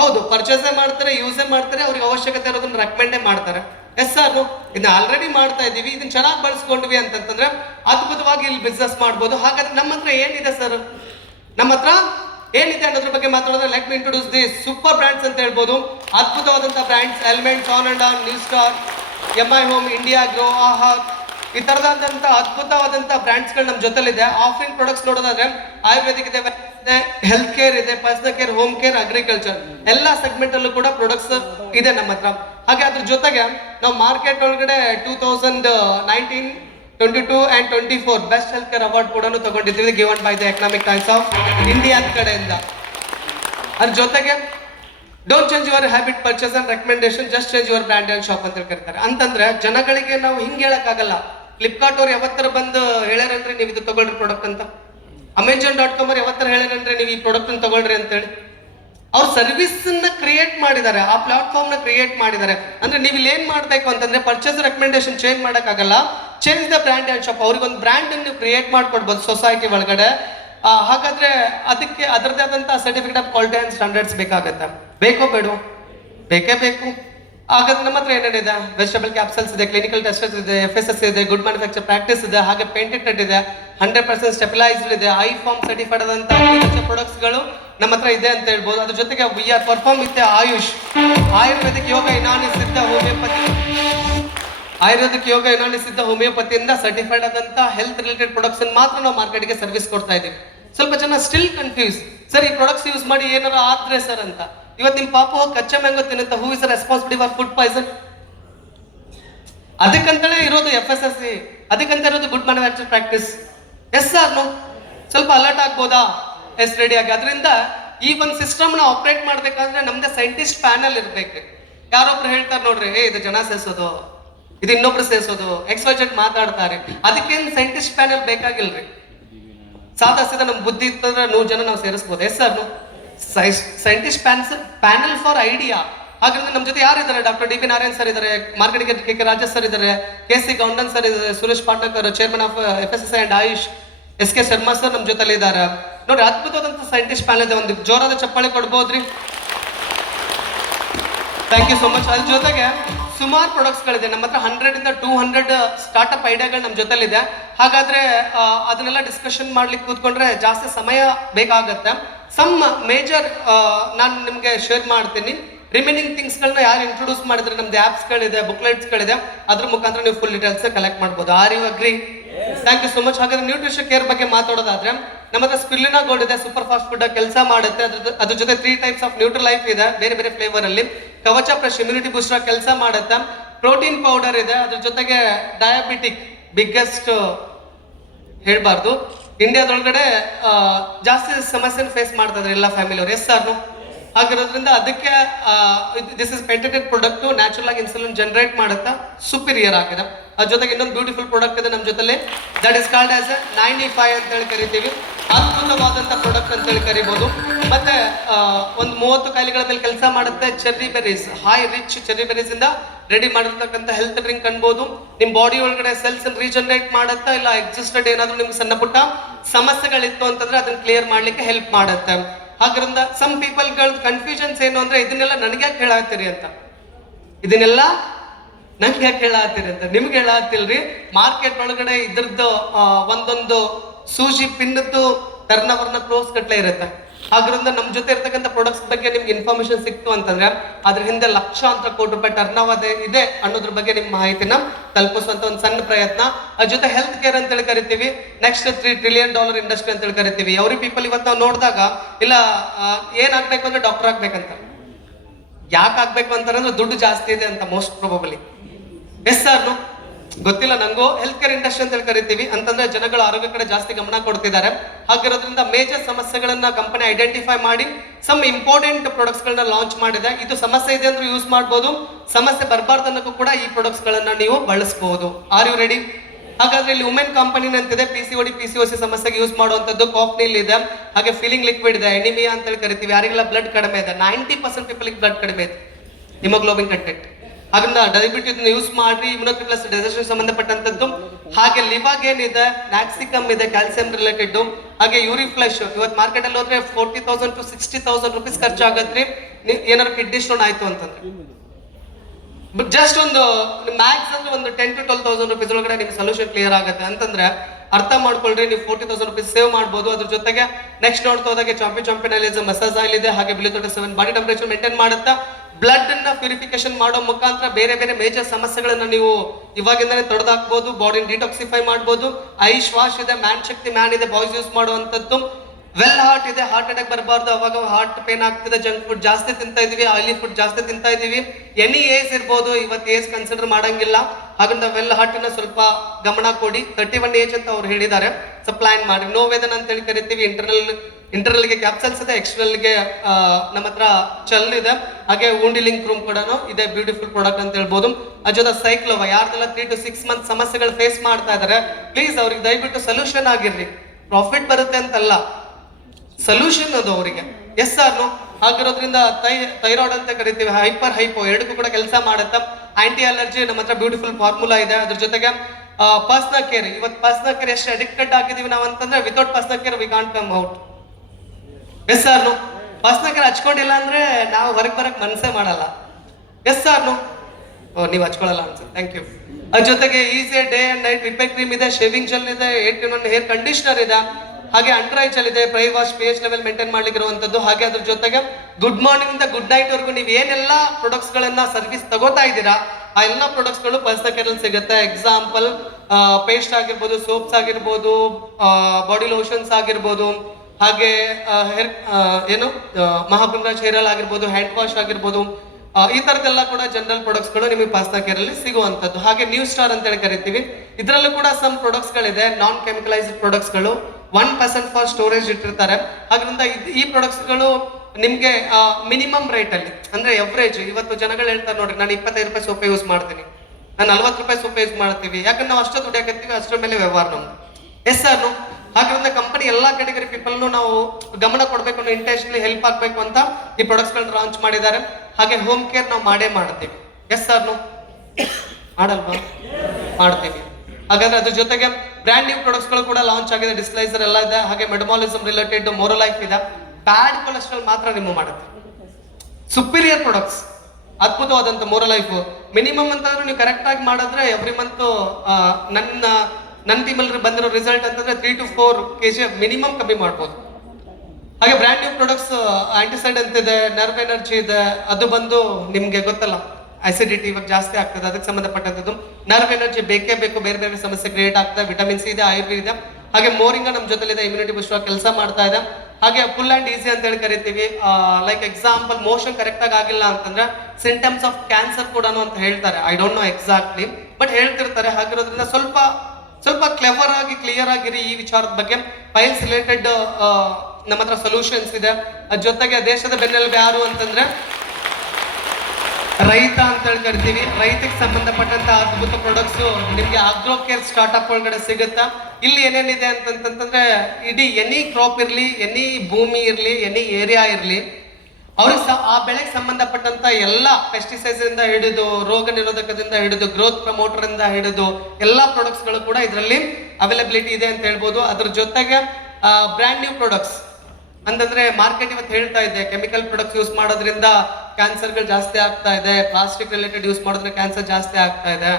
ಹೌದು, ಪರ್ಚೇಸೇ ಮಾಡ್ತಾರೆ, ಯೂಸೇ ಮಾಡ್ತಾರೆ, ಅವ್ರಿಗೆ ಅವಶ್ಯಕತೆ ಇರೋದನ್ನ ರೆಕಮೆಂಡೇ ಮಾಡ್ತಾರೆ. ಎಸ್ ಸರ್, ಇದನ್ನ ಆಲ್ರೆಡಿ ಮಾಡ್ತಾ ಇದೀವಿ, ಇದನ್ನ ಚೆನ್ನಾಗಿ ಬಳಸ್ಕೊಂಡ್ವಿ ಅಂತಂತಂದ್ರೆ ಅದ್ಭುತವಾಗಿ ಇಲ್ಲಿ ಬಿಸ್ನೆಸ್ ಮಾಡ್ಬೋದು. ಹಾಗಾದ್ರೆ ನಮ್ಮ ಹತ್ರ ಏನಿದೆ ಸರ್? ನಮ್ಮ ಹತ್ರ ಏನಿದೆ ಅನ್ನೋದ್ರ ಬಗ್ಗೆ ಮಾತಾಡೋದ್ರೆ let me introduce the super brands ಅಂತ ಹೇಳ್ಬೋದು. ಅದ್ಭುತವಾದಂಥ brands elements, on and on, new star, MI home, India grow, ಆಹಾ, ಈ ತರದಂತ ಅದ್ಭುತವಾದಂಥ ಬ್ರ್ಯಾಂಡ್ಸ್ಗಳು ನಮ್ಮ ಜೊತೆಲಿದೆ. ಆಫರಿಂಗ್ ಪ್ರಾಡಕ್ಟ್ಸ್ ನೋಡೋದಾದ್ರೆ ಆಯುರ್ವೇದಿಕ್ ಇದೆ, ಹೆಲ್ತ್ ಕೇರ್ ಇದೆ, personal care, home care, agriculture, ಎಲ್ಲ ಸೆಗ್ಮೆಂಟ್ ಅಲ್ಲೂ ಕೂಡ ಪ್ರಾಡಕ್ಟ್ಸ್ ಇದೆ ನಮ್ಮ ಹತ್ರ. ಹಾಗೆ ಅದ್ರ ಜೊತೆಗೆ ನಾವು ಮಾರ್ಕೆಟ್ ಒಳಗಡೆ 2019, 22 and 24 best health care award ಕೂಡ ತಗೊಂಡಿದ್ದೀವಿ, given by the Economic Times of India ಕಡೆಯಿಂದ. ಅದ್ರ ಜೊತೆಗೆ don't change your habit, purchase and recommendation, just change your brand and shop ಅಂತ ಕರೀತಾರೆ. ಅಂತಂದ್ರೆ ಜನಗಳಿಗೆ ನಾವು ಹಿಂಗೆ ಹೇಳಕ್ಕಾಗಲ್ಲ. ಫ್ಲಿಪ್ಕಾರ್ಟ್ ಅವ್ರು ಯಾವತ್ತರ ಬಂದು ಹೇಳ್ಯಾರಂದ್ರೆ ನೀವು ಇದು ತಗೊಳ್ರಿ ಪ್ರಾಡಕ್ಟ್ ಅಂತ. Amazon.com ಅವ್ರು ಯಾವತ್ತರ ಹೇಳ್ಯಾರಂದ್ರೆ ನೀವು ಈ ಪ್ರಾಡಕ್ಟ್ ಅನ್ನು ತಗೊಳ್ರಿ ಅಂತೇಳಿ. ಅವ್ರ ಸರ್ವಿಸ್ ನ ಕ್ರಿಯೇಟ್ ಮಾಡಿದ್ದಾರೆ, ಆ ಪ್ಲಾಟ್ಫಾರ್ಮ್ ನ ಕ್ರಿಯೇಟ್ ಮಾಡಿದ್ದಾರೆ. ಅಂದ್ರೆ ನೀವು ಇಲ್ಲಿ ಏನ್ ಮಾಡ್ಬೇಕು ಅಂತಂದ್ರೆ ಪರ್ಚೇಸ್ ರೆಕಮೆಂಡೇಶನ್ ಚೇಂಜ್ ಮಾಡಕ್ಕಾಗಲ್ಲ, change the brand and shop. ಅವ್ರಿಗೆ ಒಂದು ಬ್ರ್ಯಾಂಡ್ ಅನ್ನು ನೀವು ಕ್ರಿಯೇಟ್ ಮಾಡ್ಕೊಡ್ಬೋದು ಸೊಸೈಟಿ ಒಳಗಡೆ. ಹಾಗಾದ್ರೆ ಅದಕ್ಕೆ ಅದರದೇ ಆದಂತಹ certificate of quality and standards ಬೇಕಾಗತ್ತೆ. ಬೇಕೋ ಬೇಡೋ? ಬೇಕೇ ಬೇಕು. ಹಾಗಾದ್ರೆ ನಮ್ಮ ಹತ್ರ ಏನೇನಿದೆ? ವೆಜಿಟಬಲ್ ಕ್ಯಾಪ್ಸಲ್ಸ್ ಇದೆ, ಕ್ಲಿನಿಕಲ್ ಟೆಸ್ಟರ್ಸ್ ಇದೆ, FSS ಇದೆ, ಗುಡ್ ಮ್ಯಾನುಫ್ಯಾಕ್ಚರ್ ಪ್ರಾಕ್ಟೀಸ್ ಇದೆ, ಹಾಗೆ ಪೇಂಟೆಡ್ ಇದೆ, 100% ಸ್ಟೆಬಿಲೈಸ್ಡ್ ಇದೆ, ಐ ಫಾರ್ಮ್ ಸರ್ಟಿಫೈಡ್ ಆದಂತಹ ಪ್ರಾಡಕ್ಟ್ಸ್ಗಳು ನಮ್ಮ ಹತ್ರ ಇದೆ ಅಂತ ಹೇಳ್ಬೋದು. ಅದ್ರ ಜೊತೆಗೆ we are perform with Ayush, Ayurvedic yoga Unani Siddha homeopathy, Ayurvedic yoga Unani Siddha ಹೋಮಿಯೋಪತಿಯಿಂದ ಸರ್ಟಿಫೈಡ್ ಆದಂತ ಹೆಲ್ತ್ ರಿಲೇಟೆಡ್ ಪ್ರಾಡಕ್ಟ್ಸ್ ಮಾತ್ರ ನಾವು ಮಾರ್ಕೆಟ್ಗೆ ಸರ್ವಿಸ್ ಕೊಡ್ತಾ ಇದೀವಿ. ಸ್ವಲ್ಪ ಜನ ಸ್ಟಿಲ್ ಕನ್ಫ್ಯೂಸ್, ಸರ್ ಈ ಪ್ರಾಡಕ್ಟ್ಸ್ ಯೂಸ್ ಮಾಡಿ ಏನಾರ ಆದ್ರೆ ಸರ್ ಅಂತ. ಇವತ್ತು ನಿಮ್ ಪಾಪ ಹೋಗಿ ಕಚ್ಚಾ ಮ್ಯಾಂಗೋ ತಿನ್ನುತ್ತ, who is responsibility for food poison? ಅದಕ್ಕಂತಾನೆ ಇರೋದು FSSAI, ಅದಕ್ಕಂತ ಇರೋದು good manufacture practice. Yes sir no, ಸ್ವಲ್ಪ ಅಲರ್ಟ್ ಆಗ್ಬೋದಾ? ಎಸ್ ರೆಡಿ ಆಗಿ. ಅದರಿಂದ ಈ ಒಂದು ಸಿಸ್ಟಮ್ ನ ಆಪರೇಟ್ ಮಾಡ್ಬೇಕಾದ್ರೆ ನಮ್ದೇ ಸೈಂಟಿಸ್ಟ್ ಪ್ಯಾನಲ್ ಇರ್ಬೇಕು. ಯಾರೊಬ್ರು ಹೇಳ್ತಾರೆ ನೋಡ್ರಿ, ಇದು ಜನ ಸೇರ್ಸೋದು, ಇದು ಇನ್ನೊಬ್ರು ಸೇರ್ಸೋದು, XYZ ಮಾತಾಡ್ತಾರೆ. ಅದಕ್ಕೇನು ಸೈಂಟಿಸ್ಟ್ ಪ್ಯಾನಲ್ ಬೇಕಾಗಿಲ್ರಿ. ಸಾದಾ ಸೀದಾ ನಮ್ ಬುದ್ಧಿ ಇತ್ತಂದ್ರೆ 100 ಜನ ನಾವು ಸೇರಿಸಬಹುದು. Yes sir no, scientist panel for idea. ಹಾಗಾದ್ರೆ ನಮ್ಮ ಜೊತೆ ಯಾರಿದ್ದಾರೆ? ಡಾಕ್ಟರ್ DP ನಾರಾಯಣ್ ಸರ್ ಇದ್ದಾರೆ, ಮಾರ್ಕೆಟಿಂಗ್ KK ರಾಜೇಶ್ ಸರ್ ಇದ್ದಾರೆ, KC ಗೌಂಡನ್ ಸರ್ ಇದ್ದಾರೆ, Suresh Patnakar chairman of FSSAI and Ayush, SK Sharma sir ನಮ್ಮ ಜೊತೆಲಿ ಇದ್ದಾರೆ. ನೋಡ್ರಿ, ಅದ್ಭುತವಾದಂತ ಸೈಂಟಿಸ್ಟ್ ಪ್ಯಾನಲ್ ಇದೆ. ಒಂದು ಜೋರಾದ ಚಪ್ಪಾಳೆ ಕೊಡ್ಬೋದ್ರಿ? Thank you so much. ಅದ್ರ ಜೊತೆಗೆ ಸುಮಾರು ಪ್ರಾಡಕ್ಟ್ಸ್ಗಳಿದೆ ನಮ್ಮ ಹತ್ರ. 100 ಇಂದ 200 ಸ್ಟಾರ್ಟ್ಅಪ್ ಐಡಿಯಾಗಳು ನಮ್ಮ ಜೊತೆಲಿದೆ. ಹಾಗಾದ್ರೆ ಅದನ್ನೆಲ್ಲ ಡಿಸ್ಕಷನ್ ಮಾಡ್ಲಿಕ್ಕೆ ಕೂತ್ಕೊಂಡ್ರೆ ಜಾಸ್ತಿ ಸಮಯ ಬೇಕಾಗತ್ತೆ. ಸಮ್ ಮೇಜರ್ ನಾನು ನಿಮ್ಗೆ ಶೇರ್ ಮಾಡ್ತೀನಿ. ರಿಮೈನಿಂಗ್ ಥಿಂಗ್ಸ್ಗಳನ್ನ ಯಾರು ಇಂಟ್ರೊಡ್ಯೂಸ್ ಮಾಡಿದ್ರೆ ನಮ್ದು ಆ್ಯಪ್ಸ್ಗಳಿದೆ, ಬುಕ್ಲೆಟ್ಸ್ಗಳಿದೆ, ಅದ್ರ ಮುಖಾಂತರ ನೀವು ಫುಲ್ ಡೀಟೇಲ್ಸ್ ಕಲೆಕ್ಟ್ ಮಾಡ್ಬೋದು. Are you agree? Thank you so much. ಹಾಗಾದ್ರೆ ನ್ಯೂಟ್ರಿಷನ್ ಕೇರ್ ಬಗ್ಗೆ ಮಾತಾಡೋದಾದ್ರೆ ನಮ್ಮ ಹತ್ರ ಸ್ಪಿರುಲಿನಾ ಗೋಲ್ಡ್ ಇದೆ, ಸೂಪರ್ ಫಾಸ್ಟ್ ಫುಡ್ ಕೆಲಸ ಮಾಡುತ್ತೆ. ಅದ್ರ ಜೊತೆ 3 ಟೈಪ್ಸ್ ಆಫ್ ನ್ಯೂಟ್ರಿ ಲೈಫ್ ಇದೆ, ಬೇರೆ ಬೇರೆ ಫ್ಲೇವರ್ ಅಲ್ಲಿ. ಕವಚ ಪ್ಲಸ್ ಇಮ್ಯುನಿಟಿ ಬೂಸ್ಟರ್ ಕೆಲಸ ಮಾಡುತ್ತೆ. ಪ್ರೋಟೀನ್ ಪೌಡರ್ ಇದೆ. ಅದ್ರ ಜೊತೆಗೆ ಡಯಾಬಿಟಿಕ್ ಬಿಗ್ಗೆಸ್ಟ್ ಹೇಳ್ಬಾರ್ದು, ಇಂಡಿಯಾದೊಳಗಡೆ ಜಾಸ್ತಿ ಸಮಸ್ಯೆ ಫೇಸ್ ಮಾಡ್ತಾ ಇದ್ದಾರೆ ಎಲ್ಲ ಫ್ಯಾಮಿಲಿ ಅವರು. Yes sir. ಆಗಿರೋದ್ರಿಂದ ಅದಕ್ಕೆ this is patented product, natural ಆಗಿ ಇನ್ಸುಲಿನ್ ಜನರೇಟ್ ಮಾಡುತ್ತಾ, ಸುಪೀರಿಯರ್ ಆಗಿದೆ. ಅದ್ರ ಜೊತೆಗೆ ಇನ್ನೊಂದು ಬ್ಯೂಟಿಫುಲ್ ಪ್ರಾಡಕ್ಟ್ ಇದೆ ನಮ್ಮ ಜೊತೆಲಿ, ದಟ್ ಇಸ್ ಕಾಲ್ಡ್ ಆಸ್ 95 ಅಂತ ಹೇಳಿ ಕರಿತೀವಿ. ಅದ್ಭುತವಾದಂತ ಪ್ರಾಡಕ್ಟ್ ಅಂತ ಹೇಳಿ ಕರಿಬಹುದು. ಮತ್ತೆ ಒಂದು 30 ಕಾಯಿಲೆಗಳ ಮೇಲೆ ಕೆಲಸ ಮಾಡುತ್ತೆ. Cherry berries, high rich cherry berries ಇಂದ ರೆಡಿ ಮಾಡಿರ್ತಕ್ಕಂಥ ಹೆಲ್ತ್ ಡ್ರಿಂಕ್ ಅನ್ಬೋದು. ನಿಮ್ ಬಾಡಿ ಒಳಗಡೆ ಸೆಲ್ಸ್ ರೀಜನರೇಟ್ ಮಾಡುತ್ತಾ, ಇಲ್ಲ ಎಕ್ಸಿಸ್ಟೆಡ್ ಏನಾದ್ರು ನಿಮ್ಗೆ ಸಣ್ಣ ಪುಟ್ಟ ಸಮಸ್ಯೆಗಳಿತ್ತು ಅಂತಂದ್ರೆ ಅದನ್ನ ಕ್ಲಿಯರ್ ಮಾಡ್ಲಿಕ್ಕೆ ಹೆಲ್ಪ್ ಮಾಡುತ್ತೆ. ಹಾಗಾದ್ರಿಂದ ಸಮ್ ಪೀಪಲ್ ಗಳ ಕನ್ಫ್ಯೂಷನ್ಸ್ ಏನು ಅಂದ್ರೆ, ಇದನ್ನೆಲ್ಲ ನನಗೆ ಯಾಕೆ ಹೇಳತ್ತೀರಿ ಅಂತ, ಇದನ್ನೆಲ್ಲ ನಂಗೆ ಯಾಕೆ ಹೇಳತ್ತೀರಿ ಅಂತ. ನಿಮ್ಗೆ ಹೇಳತ್ತಿಲ್ರಿ, ಮಾರ್ಕೆಟ್ ಒಳಗಡೆ ಇದ್ರದ್ದು ಒಂದೊಂದು ಸೂಜಿ ಪಿನ್ನದ್ದು ಟರ್ನವರ್ನ ಕ್ಲೋಸ್ ಗಟ್ಲೆ ಇರುತ್ತೆ. ಹಾಗಾದ್ರಿಂದ ನಮ್ಮ ಜೊತೆ ಇರ್ತಕ್ಕಂಥ ಪ್ರಾಡಕ್ಟ್ಸ್ ಬಗ್ಗೆ ನಿಮ್ಗೆ ಇನ್ಫಾರ್ಮೇಶನ್ ಸಿಕ್ತು ಅಂತಂದ್ರೆ ಅದ್ರ ಹಿಂದೆ ಲಕ್ಷಾಂತರ ಕೋಟಿ ರೂಪಾಯಿ ಟರ್ನವರ್ ಇದೆ ಅನ್ನೋದ್ರ ಬಗ್ಗೆ ನಿಮ್ಮ ಮಾಹಿತಿನ ತಲುಪಿಸುವಂತ ಒಂದು ಸಣ್ಣ ಪ್ರಯತ್ನ. ಅದ್ರ ಜೊತೆ ಹೆಲ್ತ್ ಕೇರ್ ಅಂತ ಹೇಳಿ ಕರಿತೀವಿ. ನೆಕ್ಸ್ಟ್ $3 trillion ಇಂಡಸ್ಟ್ರಿ ಅಂತ ಹೇಳಿ ಕರಿತೀವಿ. ಎವ್ರಿ ಪೀಪಲ್ ಇವತ್ತು ನಾವು ನೋಡಿದಾಗ ಇಲ್ಲ ಏನಾಗ್ಬೇಕು ಅಂದ್ರೆ ಡಾಕ್ಟರ್ ಆಗ್ಬೇಕಂತ. ಯಾಕೆ ಆಗ್ಬೇಕು ಅಂತಾರಂದ್ರೆ ದುಡ್ಡು ಜಾಸ್ತಿ ಇದೆ ಅಂತ ಮೋಸ್ಟ್ ಪ್ರೊಬಬಲಿ. ಎಸ್ ಸರ್, ಗೊತ್ತಿಲ್ಲ ನಂಗೂ. ಹೆಲ್ತ್ ಕೇರ್ ಇಂಡಸ್ಟ್ರಿ ಅಂತ ಹೇಳಿ ಕರಿತೀವಿ. ಅಂತಂದ್ರೆ ಜನಗಳ ಆರೋಗ್ಯ ಕಡೆ ಜಾಸ್ತಿ ಗಮನ ಕೊಡ್ತಿದ್ದಾರೆ. ಹಾಗಿರೋದ್ರಿಂದ ಮೇಜರ್ ಸಮಸ್ಯೆಗಳನ್ನ ಕಂಪನಿ ಐಡೆಂಟಿಫೈ ಮಾಡಿ ಸಮ್ ಇಂಪಾರ್ಟೆಂಟ್ ಪ್ರಾಡಕ್ಟ್ಸ್ ಗಳನ್ನ ಲಾಂಚ್ ಮಾಡಿದೆ. ಇದು ಸಮಸ್ಯೆ ಇದೆ ಅಂದ್ರೆ ಯೂಸ್ ಮಾಡಬಹುದು, ಸಮಸ್ಯೆ ಬರಬಾರ್ದು ಅನ್ನೋಕ್ಕೂ ಕೂಡ ಈ ಪ್ರಾಡಕ್ಟ್ಸ್ ಗಳನ್ನ ನೀವು ಬಳಸಬಹುದು. Are you ready? ಹಾಗಾದ್ರೆ ಇಲ್ಲಿ ವುಮೆನ್ ಕಂಪನಿ ಅಂತಿದೆ, PCOD PCOC ಸಮಸ್ಯೆಗೆ ಯೂಸ್ ಮಾಡುವಂತದ್ದು. ಕಾಫ್ನಿಲ್ ಇದೆ, ಹಾಗೆ ಫೀಲಿಂಗ್ ಲಿಕ್ವಿಡ್ ಇದೆ. ಎನಿಮಿಯಾ ಅಂತ ಹೇಳಿ ಕರಿತೀವಿ. ಯಾರಿಗೆಲ್ಲ ಬ್ಲಡ್ ಕಡಿಮೆ ಇದೆ, 90% ಪೀಪಲ್ ಬ್ಲಡ್ ಕಡಿಮೆ ಇದೆ, ಹಿಮೋಗ್ಲೋಬಿನ್ ಕಂಟೆಂಟ್. ಹಾಗಂದ ಡಯಾಬಿಟಿಸ್ ಯೂಸ್ ಮಾಡ್ರಿ. ಇಮ್ಯುನೋಪ್ಲಸ್ ಡೈಜೆಷನ್ ಸಂಬಂಧಪಟ್ಟಂತದ್ದು. ಹಾಗೆ ಲಿವಾಗ್ ಏನಿದೆ, ನ್ಯಾಕ್ಸಿಕಮ್ ಇದೆ, ಕ್ಯಾಲ್ಸಿಯಂ ರಿಲೇಟೆಡ್. ಹಾಗೆ ಯೂರಿ ಫ್ಲಶ್ ಇವತ್ತು ಮಾರ್ಕೆಟ್ ಅಲ್ಲಿ ಹೋದ್ರೆ 40,000 to 60,000 rupees ಖರ್ಚಾಗತ್ರಿ. ಏನಾದ್ರು ಕಿಡ್ನಿ ಸ್ಟೋನ್ ಆಯ್ತು ಅಂತಂದ್ರೆ ಜಸ್ಟ್ ಒಂದು ಮ್ಯಾಕ್ಸ್ ಅಂದ್ರೆ ಒಂದು 10 to 12,000 rupees ಒಳಗಡೆ ನಿಮ್ಗೆ ಸೊಲ್ಯೂಷನ್ ಕ್ಲಿಯರ್ ಆಗುತ್ತೆ ಅಂತಂದ್ರೆ ಅರ್ಥ ಮಾಡ್ಕೊಳ್ರಿ. ನೀವು 40,000 rupees ಸೇವ್ ಮಾಡ್ಬೋದು. ಅದ್ರ ಜೊತೆಗೆ ನೆಕ್ಸ್ಟ್ ನೋಡ್ತಾ ಹೋದಾಗೆ ಚಾಂಪಿಯನ್ ಆಯಿಲ್ ಇದೆ, ಮಸಾಜ್ ಆಯಿಲ್ ಇದೆ, ಹಾಗೆ ಬಿಲಿತೋಟ ಬಾಡಿ ಟೆಂಪರೇಚರ್ ಮೇಂಟೈನ್ ಮಾಡುತ್ತಾ ಬ್ಲಡ್ ಅನ್ನ ಪ್ಯೂರಿಫಿಕೇಶನ್ ಮಾಡೋ ಮುಖಾಂತರ ಬೇರೆ ಬೇರೆ ಮೇಜರ್ ಸಮಸ್ಯೆಗಳನ್ನ ನೀವು ಇವಾಗಿಂದಾನೆ ತೊಡೆದಾಕ್ಬೋದು. ಬಾಡಿನ ಡಿಟಾಕ್ಸಿಫೈ ಮಾಡ್ಬೋದು. ಐಶ್ ವಾಶ್ ಇದೆ, ಮ್ಯಾನ್ ಶಕ್ತಿ ಮ್ಯಾನ್ ಇದೆ, ಬಾಯ್ಸ್ ಯೂಸ್ ಮಾಡುವಂತದ್ದು. ವೆಲ್ ಹಾರ್ಟ್ ಇದೆ, ಹಾರ್ಟ್ ಅಟ್ಯಾಕ್ ಬರಬಾರ್ದು. ಅವಾಗ ಹಾರ್ಟ್ ಪೇನ್ ಆಗ್ತಿದೆ, ಜಂಕ್ ಫುಡ್ ಜಾಸ್ತಿ ತಿಂತಾ ಇದೀವಿ, ಆಯಿಲಿ ಫುಡ್ ಜಾಸ್ತಿ ತಿಂತಾ ಇದೀವಿ. ಎನಿ ಏಜ್ ಇರ್ಬೋದು, ಇವತ್ತು ಏಜ್ ಕನ್ಸಿಡರ್ ಮಾಡಂಗಿಲ್ಲ. ಹಾಗಂತ ವೆಲ್ ಹಾರ್ಟ್ ನ ಸ್ವಲ್ಪ ಗಮನ ಕೊಡಿ. 31 ಏಜ್ ಅಂತ ಅವ್ರು ಹೇಳಿದ್ದಾರೆ, ಸೊ ಪ್ಲಾನ್ ಮಾಡಿ. ನೋ ವೇದನ್ ಅಂತ ಹೇಳಿ ಕರಿತೀವಿ. ಇಂಟರ್ನಲ್ ಗೆ ಕ್ಯಾಪ್ಸಲ್ಸ್ ಇದೆ, ಎಕ್ಸ್ಟರ್ನಲ್ ಗೆ ನಮ್ಮ ಹತ್ರ ಚಲ್ ಇದೆ, ಹಾಗೆ ಊಂಡಿ ಲಿಂಕ್ ರೂಮ್ ಕೂಡ ಇದೆ. ಬ್ಯೂಟಿಫುಲ್ ಪ್ರಾಡಕ್ಟ್ ಅಂತ ಹೇಳ್ಬೋದು. ಅಜೋದ ಸೈಕ್ಲೋವ ಯಾರ್ದೆಲ್ಲ 3 to 6 months ಸಮಸ್ಯೆಗಳು ಫೇಸ್ ಮಾಡ್ತಾ ಇದಾರೆ, ಪ್ಲೀಸ್ ಅವ್ರಿಗೆ ದಯವಿಟ್ಟು ಸೊಲ್ಯೂಷನ್ ಆಗಿರ್ರಿ. ಪ್ರಾಫಿಟ್ ಬರುತ್ತೆ ಅಂತಲ್ಲ, ಸೊಲ್ಯೂಷನ್ ಅದು ಅವರಿಗೆ. Yes sir. ಆಗಿರೋದ್ರಿಂದ ಥೈರಾಯ್ಡ್ ಅಂತ ಕರಿತೀವಿ, ಹೈಪರ್ ಹೈಪೋ ಎರಡಕ್ಕೂ ಕೂಡ ಕೆಲಸ ಮಾಡುತ್ತೆ. ಆಂಟಿ ಅಲರ್ಜಿ ನಮ್ಮ ಹತ್ರ ಬ್ಯೂಟಿಫುಲ್ ಫಾರ್ಮುಲಾ ಇದೆ. ಅದ್ರ ಜೊತೆಗೆ ಪರ್ಸನಲ್ ಕೇರ್. ಇವತ್ತು ಪರ್ಸನಲ್ ಕೇರ್ ಎಷ್ಟು ಅಡಿಕ್ಟೆಡ್ ಆಗಿದೀವಿ ನಾವು ಅಂತಂದ್ರೆ without personal care we can't come out. Yes sir. Personal care ಹಚ್ಕೊಂಡಿಲ್ಲ ಅಂದ್ರೆ ನಾವು ಹೊರಗೆ ಬರಕ್ ಮನಸ್ಸೇ ಮಾಡಲ್ಲ. Yes sir. ನೀವು ಹಚ್ಕೊಳ್ಳಲ್ಲ ಅನ್ಸುತ್ತೆ. Thank you. ಅದ್ರ ಜೊತೆಗೆ easy day and night repair cream ಇದೆ, ಶೇವಿಂಗ್ ಜೆಲ್ ಇದೆ, 8-in-1 ಹೇರ್ ಕಂಡೀಷನರ್ ಇದೆ. ಹಾಗೆ ಅಂಡರ್ ಐಚ್ ಅಲ್ಲಿ ಇದೆ ಪ್ರೈ ವಾಶ್ ಪೇಜ್ ಲೆವೆಲ್ ಮೇಂಟೈನ್ ಮಾಡ್ಲಿಕ್ಕಿರುವಂತದ್ದು. ಹಾಗೆ ಅದ್ರ ಜೊತೆಗೆ ಗುಡ್ ಮಾರ್ನಿಂಗ್ ಇಂದ ಗುಡ್ ನೈಟ್ ವರೆಗೂ ನೀವು ಏನೆಲ್ಲ ಪ್ರಾಡಕ್ಟ್ಸ್ ಗಳನ್ನ ಸರ್ವಿಸ್ ತಗೋತಾ ಇದ್ದೀರಾ ಆ ಎಲ್ಲ ಪ್ರಾಡಕ್ಟ್ಸ್ ಗಳು ಪರ್ಸನಲ್ ಕೇರ್ ಅಲ್ಲಿ ಸಿಗುತ್ತೆ. ಎಕ್ಸಾಂಪಲ್ ಪೇಸ್ಟ್ ಆಗಿರ್ಬೋದು, ಸೋಪ್ಸ್ ಆಗಿರ್ಬೋದು, ಬಾಡಿ ಲೋಷನ್ಸ್ ಆಗಿರ್ಬೋದು, ಹಾಗೆ ಹೇರ್ ಏನು ಮಹಾಬೃಂಗಾಜ್ ಹೇರ್ ಆಯಿಲ್ ಆಗಿರ್ಬೋದು, ಹ್ಯಾಂಡ್ ವಾಶ್ ಆಗಿರ್ಬೋದು, ಈ ತರದೆಲ್ಲ ಕೂಡ ಜನರಲ್ ಪ್ರಾಡಕ್ಟ್ಸ್ ಗಳು ನಿಮಗೆ ಪಾಸ್ತಾ ಕೇರ್ ಅಲ್ಲಿ ಸಿಗುವಂತದ್ದು. ಹಾಗೆ ನ್ಯೂ ಸ್ಟಾರ್ ಅಂತ ಹೇಳಿ ಕರಿತೀವಿ. ಇದರಲ್ಲೂ ಕೂಡ ಸಮ್ ಪ್ರಾಡಕ್ಟ್ಸ್ ಗಳಿದೆ, ನಾನ್ ಕೆಮಿಕಲೈಸ್ಡ್ ಪ್ರಾಡಕ್ಟ್ಸ್ ಗಳು 1% ಫಾರ್ ಸ್ಟೋರೇಜ್ ಇಟ್ಟಿರ್ತಾರೆ. ಹಾದ್ರಿಂದ ಈ ಪ್ರಾಡಕ್ಟ್ಸ್ ಗಳು ನಿಮ್ಗೆ ಮಿನಿಮಮ್ ರೇಟ್ ಅಲ್ಲಿ, ಅಂದ್ರೆ ಎವರೇಜ್ ಇವತ್ತು ಜನಗಳು ಹೇಳ್ತಾರೆ ನೋಡ್ರಿ, ನಾನು 25 ರೂಪಾಯಿ ಸೋಪೆ ಯೂಸ್ ಮಾಡ್ತೀನಿ, ನಾನು 40 ರೂಪಾಯಿ ಸೋಪೆ ಯೂಸ್ ಮಾಡ್ತೀವಿ, ಯಾಕಂದ್ರೆ ನಾವು ಅಷ್ಟು ದುಡಿಯಾಕತ್ತೀವಿ, ಅಷ್ಟರ ಮೇಲೆ ವ್ಯವಹಾರ ನಮ್ದು. ಎಸ್ ಸರ್, ಹಾಗಾದ್ರೆ ಕಂಪನಿ ಎಲ್ಲಾ ಕ್ಯಾಟಗರಿ ಪೀಪಲ್ನು ನಾವು ಗಮನ ಕೊಡಬೇಕು ಅನ್ನೋ ಇಂಟೆನ್ಷನ್ಲಿ ಹೆಲ್ಪ್ ಆಗ್ಬೇಕು ಅಂತ ಈ ಪ್ರಾಡಕ್ಟ್ಸ್ ಗಳನ್ನ ಲಾಂಚ್ ಮಾಡಿದ್ದಾರೆ. ಹಾಗೆ ಹೋಮ್ ಕೇರ್ ನಾವು ಮಾಡೇ ಮಾಡ್ತೀವಿ. ಎಸ್ ಸರ್, ಮಾಡಲ್ವಾ? ಮಾಡ್ತೀವಿ. ಹಾಗಾದ್ರೆ ಅದ್ರ ಜೊತೆಗೆ ಬ್ರ್ಯಾಂಡ್ ನ್ಯೂ ಪ್ರಾಡಕ್ಟ್ಸ್ ಗಳು ಕೂಡ ಲಾಂಚ್ ಆಗಿದೆ. ಡಿಸ್ಲೈಸರ್ ಎಲ್ಲ ಇದೆ. ಹಾಗೆ ಮೆಟಮಾಲಿಸಮ್ ರಿಲೇಟೆಡ್ ಮೋರೋ ಲೈಫ್ ಇದೆ. ಬ್ಯಾಡ್ ಕೊಲೆಸ್ಟ್ರಾಲ್ ಮಾತ್ರ ರಿಮೂವ್ ಮಾಡುತ್ತೆ. ಸುಪೀರಿಯರ್ ಪ್ರಾಡಕ್ಟ್ಸ್, ಅದ್ಭುತವಾದಂತ ಮೋರೋ ಲೈಫ್. ಮಿನಿಮಮ್ ಅಂತಂದ್ರೆ ನೀವು ಕರೆಕ್ಟ್ ಆಗಿ ಮಾಡಿದ್ರೆ ಎವ್ರಿ ಮಂತ್ ನನ್ನ ಟೀಮಲ್ಲಿ ಬಂದಿರೋ ರಿಸಲ್ಟ್ ಅಂತಂದ್ರೆ 3 to 4 kg ಮಿನಿಮಮ್ ಕಮ್ಮಿ ಮಾಡ್ಬೋದು. ಹಾಗೆ ಬ್ರ್ಯಾಂಡ್ ನ್ಯೂ ಪ್ರಾಡಕ್ಟ್ಸ್ ಆಂಟಿಸೈಡ್ ಅಂತ ಇದೆ, ನರ್ವ್ ಎನರ್ಜಿ ಇದೆ. ಅದು ಬಂದು ನಿಮ್ಗೆ ಗೊತ್ತಲ್ಲ, ಅಸಿಡಿಟಿ ಇವಾಗ ಜಾಸ್ತಿ ಆಗ್ತದೆ, ಅದಕ್ಕೆ ಸಂಬಂಧಪಟ್ಟಂಥದ್ದು. ನರ್ವ್ ಎನರ್ಜಿ ಬೇಕೇ ಬೇಕು, ಬೇರೆ ಬೇರೆ ಸಮಸ್ಯೆ ಕ್ರಿಯೇಟ್ ಆಗ್ತದೆ. ವಿಟಮಿನ್ ಸಿ ಇದೆ, ಆಯುರ್ವೇದ ಇದೆ. ಹಾಗೆ ಮೋರಿಂಗ ನಮ್ಮ ಜೊತೆಲಿದೆ, ಇಮ್ಯುನಿಟಿ ಬೂಸ್ಟರ್ ಕೆಲಸ ಮಾಡ್ತಾ ಇದೆ. ಹಾಗೆ ಫುಲ್ ಅಂಡ್ ಈಸಿ ಅಂತ ಹೇಳಿ ಕರಿತೀವಿ. ಲೈಕ್ ಎಕ್ಸಾಂಪಲ್, ಮೋಷನ್ ಕರೆಕ್ಟ್ ಆಗಿ ಆಗಿಲ್ಲ ಅಂತಂದ್ರೆ ಸಿಂಟಮ್ಸ್ ಆಫ್ ಕ್ಯಾನ್ಸರ್ ಕೂಡ ಅಂತ ಹೇಳ್ತಾರೆ. I don't know exactly, but ಹೇಳ್ತಿರ್ತಾರೆ. ಹಾಗಿರೋದ್ರಿಂದ ಸ್ವಲ್ಪ ಕ್ಲೆವರ್ ಆಗಿ ಕ್ಲಿಯರ್ ಆಗಿರಿ ಈ ವಿಚಾರದ ಬಗ್ಗೆ. ಫೈಲ್ಸ್ ರಿಲೇಟೆಡ್ ನಮ್ಮ ಹತ್ರ ಸೊಲ್ಯೂಷನ್ಸ್ ಇದೆ. ಅದ್ರ ಜೊತೆಗೆ ದೇಶದ ಬೆನ್ನೆಲುಬು ಯಾರು ಅಂತಂದ್ರೆ ರೈತ ಅಂತ ಹೇಳಿ ಕರಿತೀವಿ. ರೈತಕ್ಕೆ ಸಂಬಂಧಪಟ್ಟಂತ ಅದ್ಭುತ ಪ್ರಾಡಕ್ಟ್ಸ್ ನಿಮ್ಗೆ ಆಗ್ರೋ ಕೇರ್ ಸ್ಟಾರ್ಟ್ಅಪ್ ಒಳಗಡೆ ಸಿಗುತ್ತಾ. ಇಲ್ಲಿ ಏನೇನಿದೆ ಅಂತಂತಂದ್ರೆ ಇಡೀ ಎನಿ ಕ್ರಾಪ್ ಇರ್ಲಿ, ಎನಿ ಭೂಮಿ ಇರ್ಲಿ, ಎನಿ ಏರಿಯಾ ಇರ್ಲಿ, ಅವ್ರಿಗೆ ಆ ಬೆಳೆಗೆ ಸಂಬಂಧಪಟ್ಟಂತ ಎಲ್ಲ ಪೆಸ್ಟಿಸೈಡ್ಸ್ ಇಂದ ಹಿಡಿದು, ರೋಗ ನಿರೋಧಕದಿಂದ ಹಿಡಿದು, ಗ್ರೋತ್ ಪ್ರಮೋಟರ್ ಇಂದ ಹಿಡಿದು ಎಲ್ಲಾ ಪ್ರಾಡಕ್ಟ್ಸ್ ಗಳು ಕೂಡ ಇದರಲ್ಲಿ ಅವೈಲಬಿಲಿಟಿ ಇದೆ ಅಂತ ಹೇಳ್ಬೋದು. ಅದ್ರ ಜೊತೆಗೆ ಬ್ರ್ಯಾಂಡ್ ನ್ಯೂ ಪ್ರಾಡಕ್ಟ್ಸ್ ಅಂತಂದ್ರೆ ಮಾರ್ಕೆಟ್ ಇವತ್ತು ಹೇಳ್ತಾ ಇದೆ, ಕೆಮಿಕಲ್ ಪ್ರಾಡಕ್ಟ್ಸ್ ಯೂಸ್ ಮಾಡೋದ್ರಿಂದ ಕ್ಯಾನ್ಸರ್ಗಳು ಜಾಸ್ತಿ ಆಗ್ತಾ ಇದೆ, ಪ್ಲಾಸ್ಟಿಕ್ ರಿಲೇಟೆಡ್ ಯೂಸ್ ಮಾಡೋದ್ರಿಂದ ಕ್ಯಾನ್ಸರ್ ಜಾಸ್ತಿ ಆಗ್ತಾ ಇದೆ.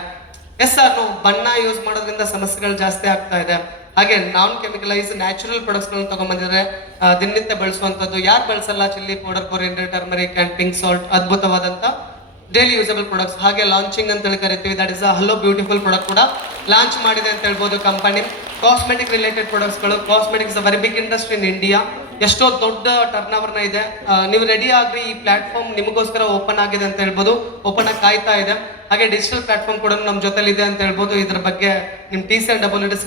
ಎಸ್ ಸರ್, ಬಣ್ಣ ಯೂಸ್ ಮಾಡೋದ್ರಿಂದ ಸಮಸ್ಯೆಗಳು ಜಾಸ್ತಿ ಆಗ್ತಾ ಇದೆ. ಹಾಗೆ ನಾನ್ ಕೆಮಿಕಲೈಸ್ ನ್ಯಾಚುರಲ್ ಪ್ರಾಡಕ್ಟ್ಸ್ ಗಳನ್ನ ತಗೊಂಡ್ಬಂದಿದ್ದಾರೆ, ದಿನನಿತ್ಯ ಬಳಸುವಂತದ್ದು. ಯಾರು ಬಳಸಲ್ಲ chilli powder, coriander, turmeric and pink salt, ಅದ್ಭುತವಾದಂತ ಡೈಲಿ ಯೂಸಬಲ್ ಪ್ರಾಡಕ್ಟ್ಸ್. ಹಾಗೆ ಲಾಂಚಿಂಗ್ ಅಂತ ಹೇಳಿ ಕರಿತೀವಿ, that is a hello beautiful product ಕೂಡ ಲಾಂಚ್ ಮಾಡಿದೆ ಅಂತ ಹೇಳ್ಬೋದು ಕಂಪನಿ. ಕಾಸ್ಮೆಟಿಕ್ ರಿಲೇಟೆಡ್ ಪ್ರಾಡಕ್ಟ್ಸ್ ಗಳು. Cosmetics very big industry in India. ಎಷ್ಟೋ ದೊಡ್ಡ ಟರ್ನ್ ಓವರ್ನ ಇದೆ. ನೀವು ರೆಡಿ ಆಗ್ರಿ, ಈ ಪ್ಲಾಟ್ಫಾರ್ಮ್ ನಿಮಗೋಸ್ಕರ ಓಪನ್ ಆಗಿದೆ ಅಂತ ಹೇಳ್ಬೋದು, ಓಪನ್ ಆಗಿ ಕಾಯ್ತಾ ಇದೆ. ಹಾಗೆ ಡಿಜಿಟಲ್ ಪ್ಲಾಟ್ಫಾರ್ಮ್ ಕೂಡ ನಮ್ಮ ಜೊತೆಲಿ ಇದೆ ಅಂತ ಹೇಳ್ಬೋದು. ಇದ್ರ ಬಗ್ಗೆ ನಿಮ್ TCR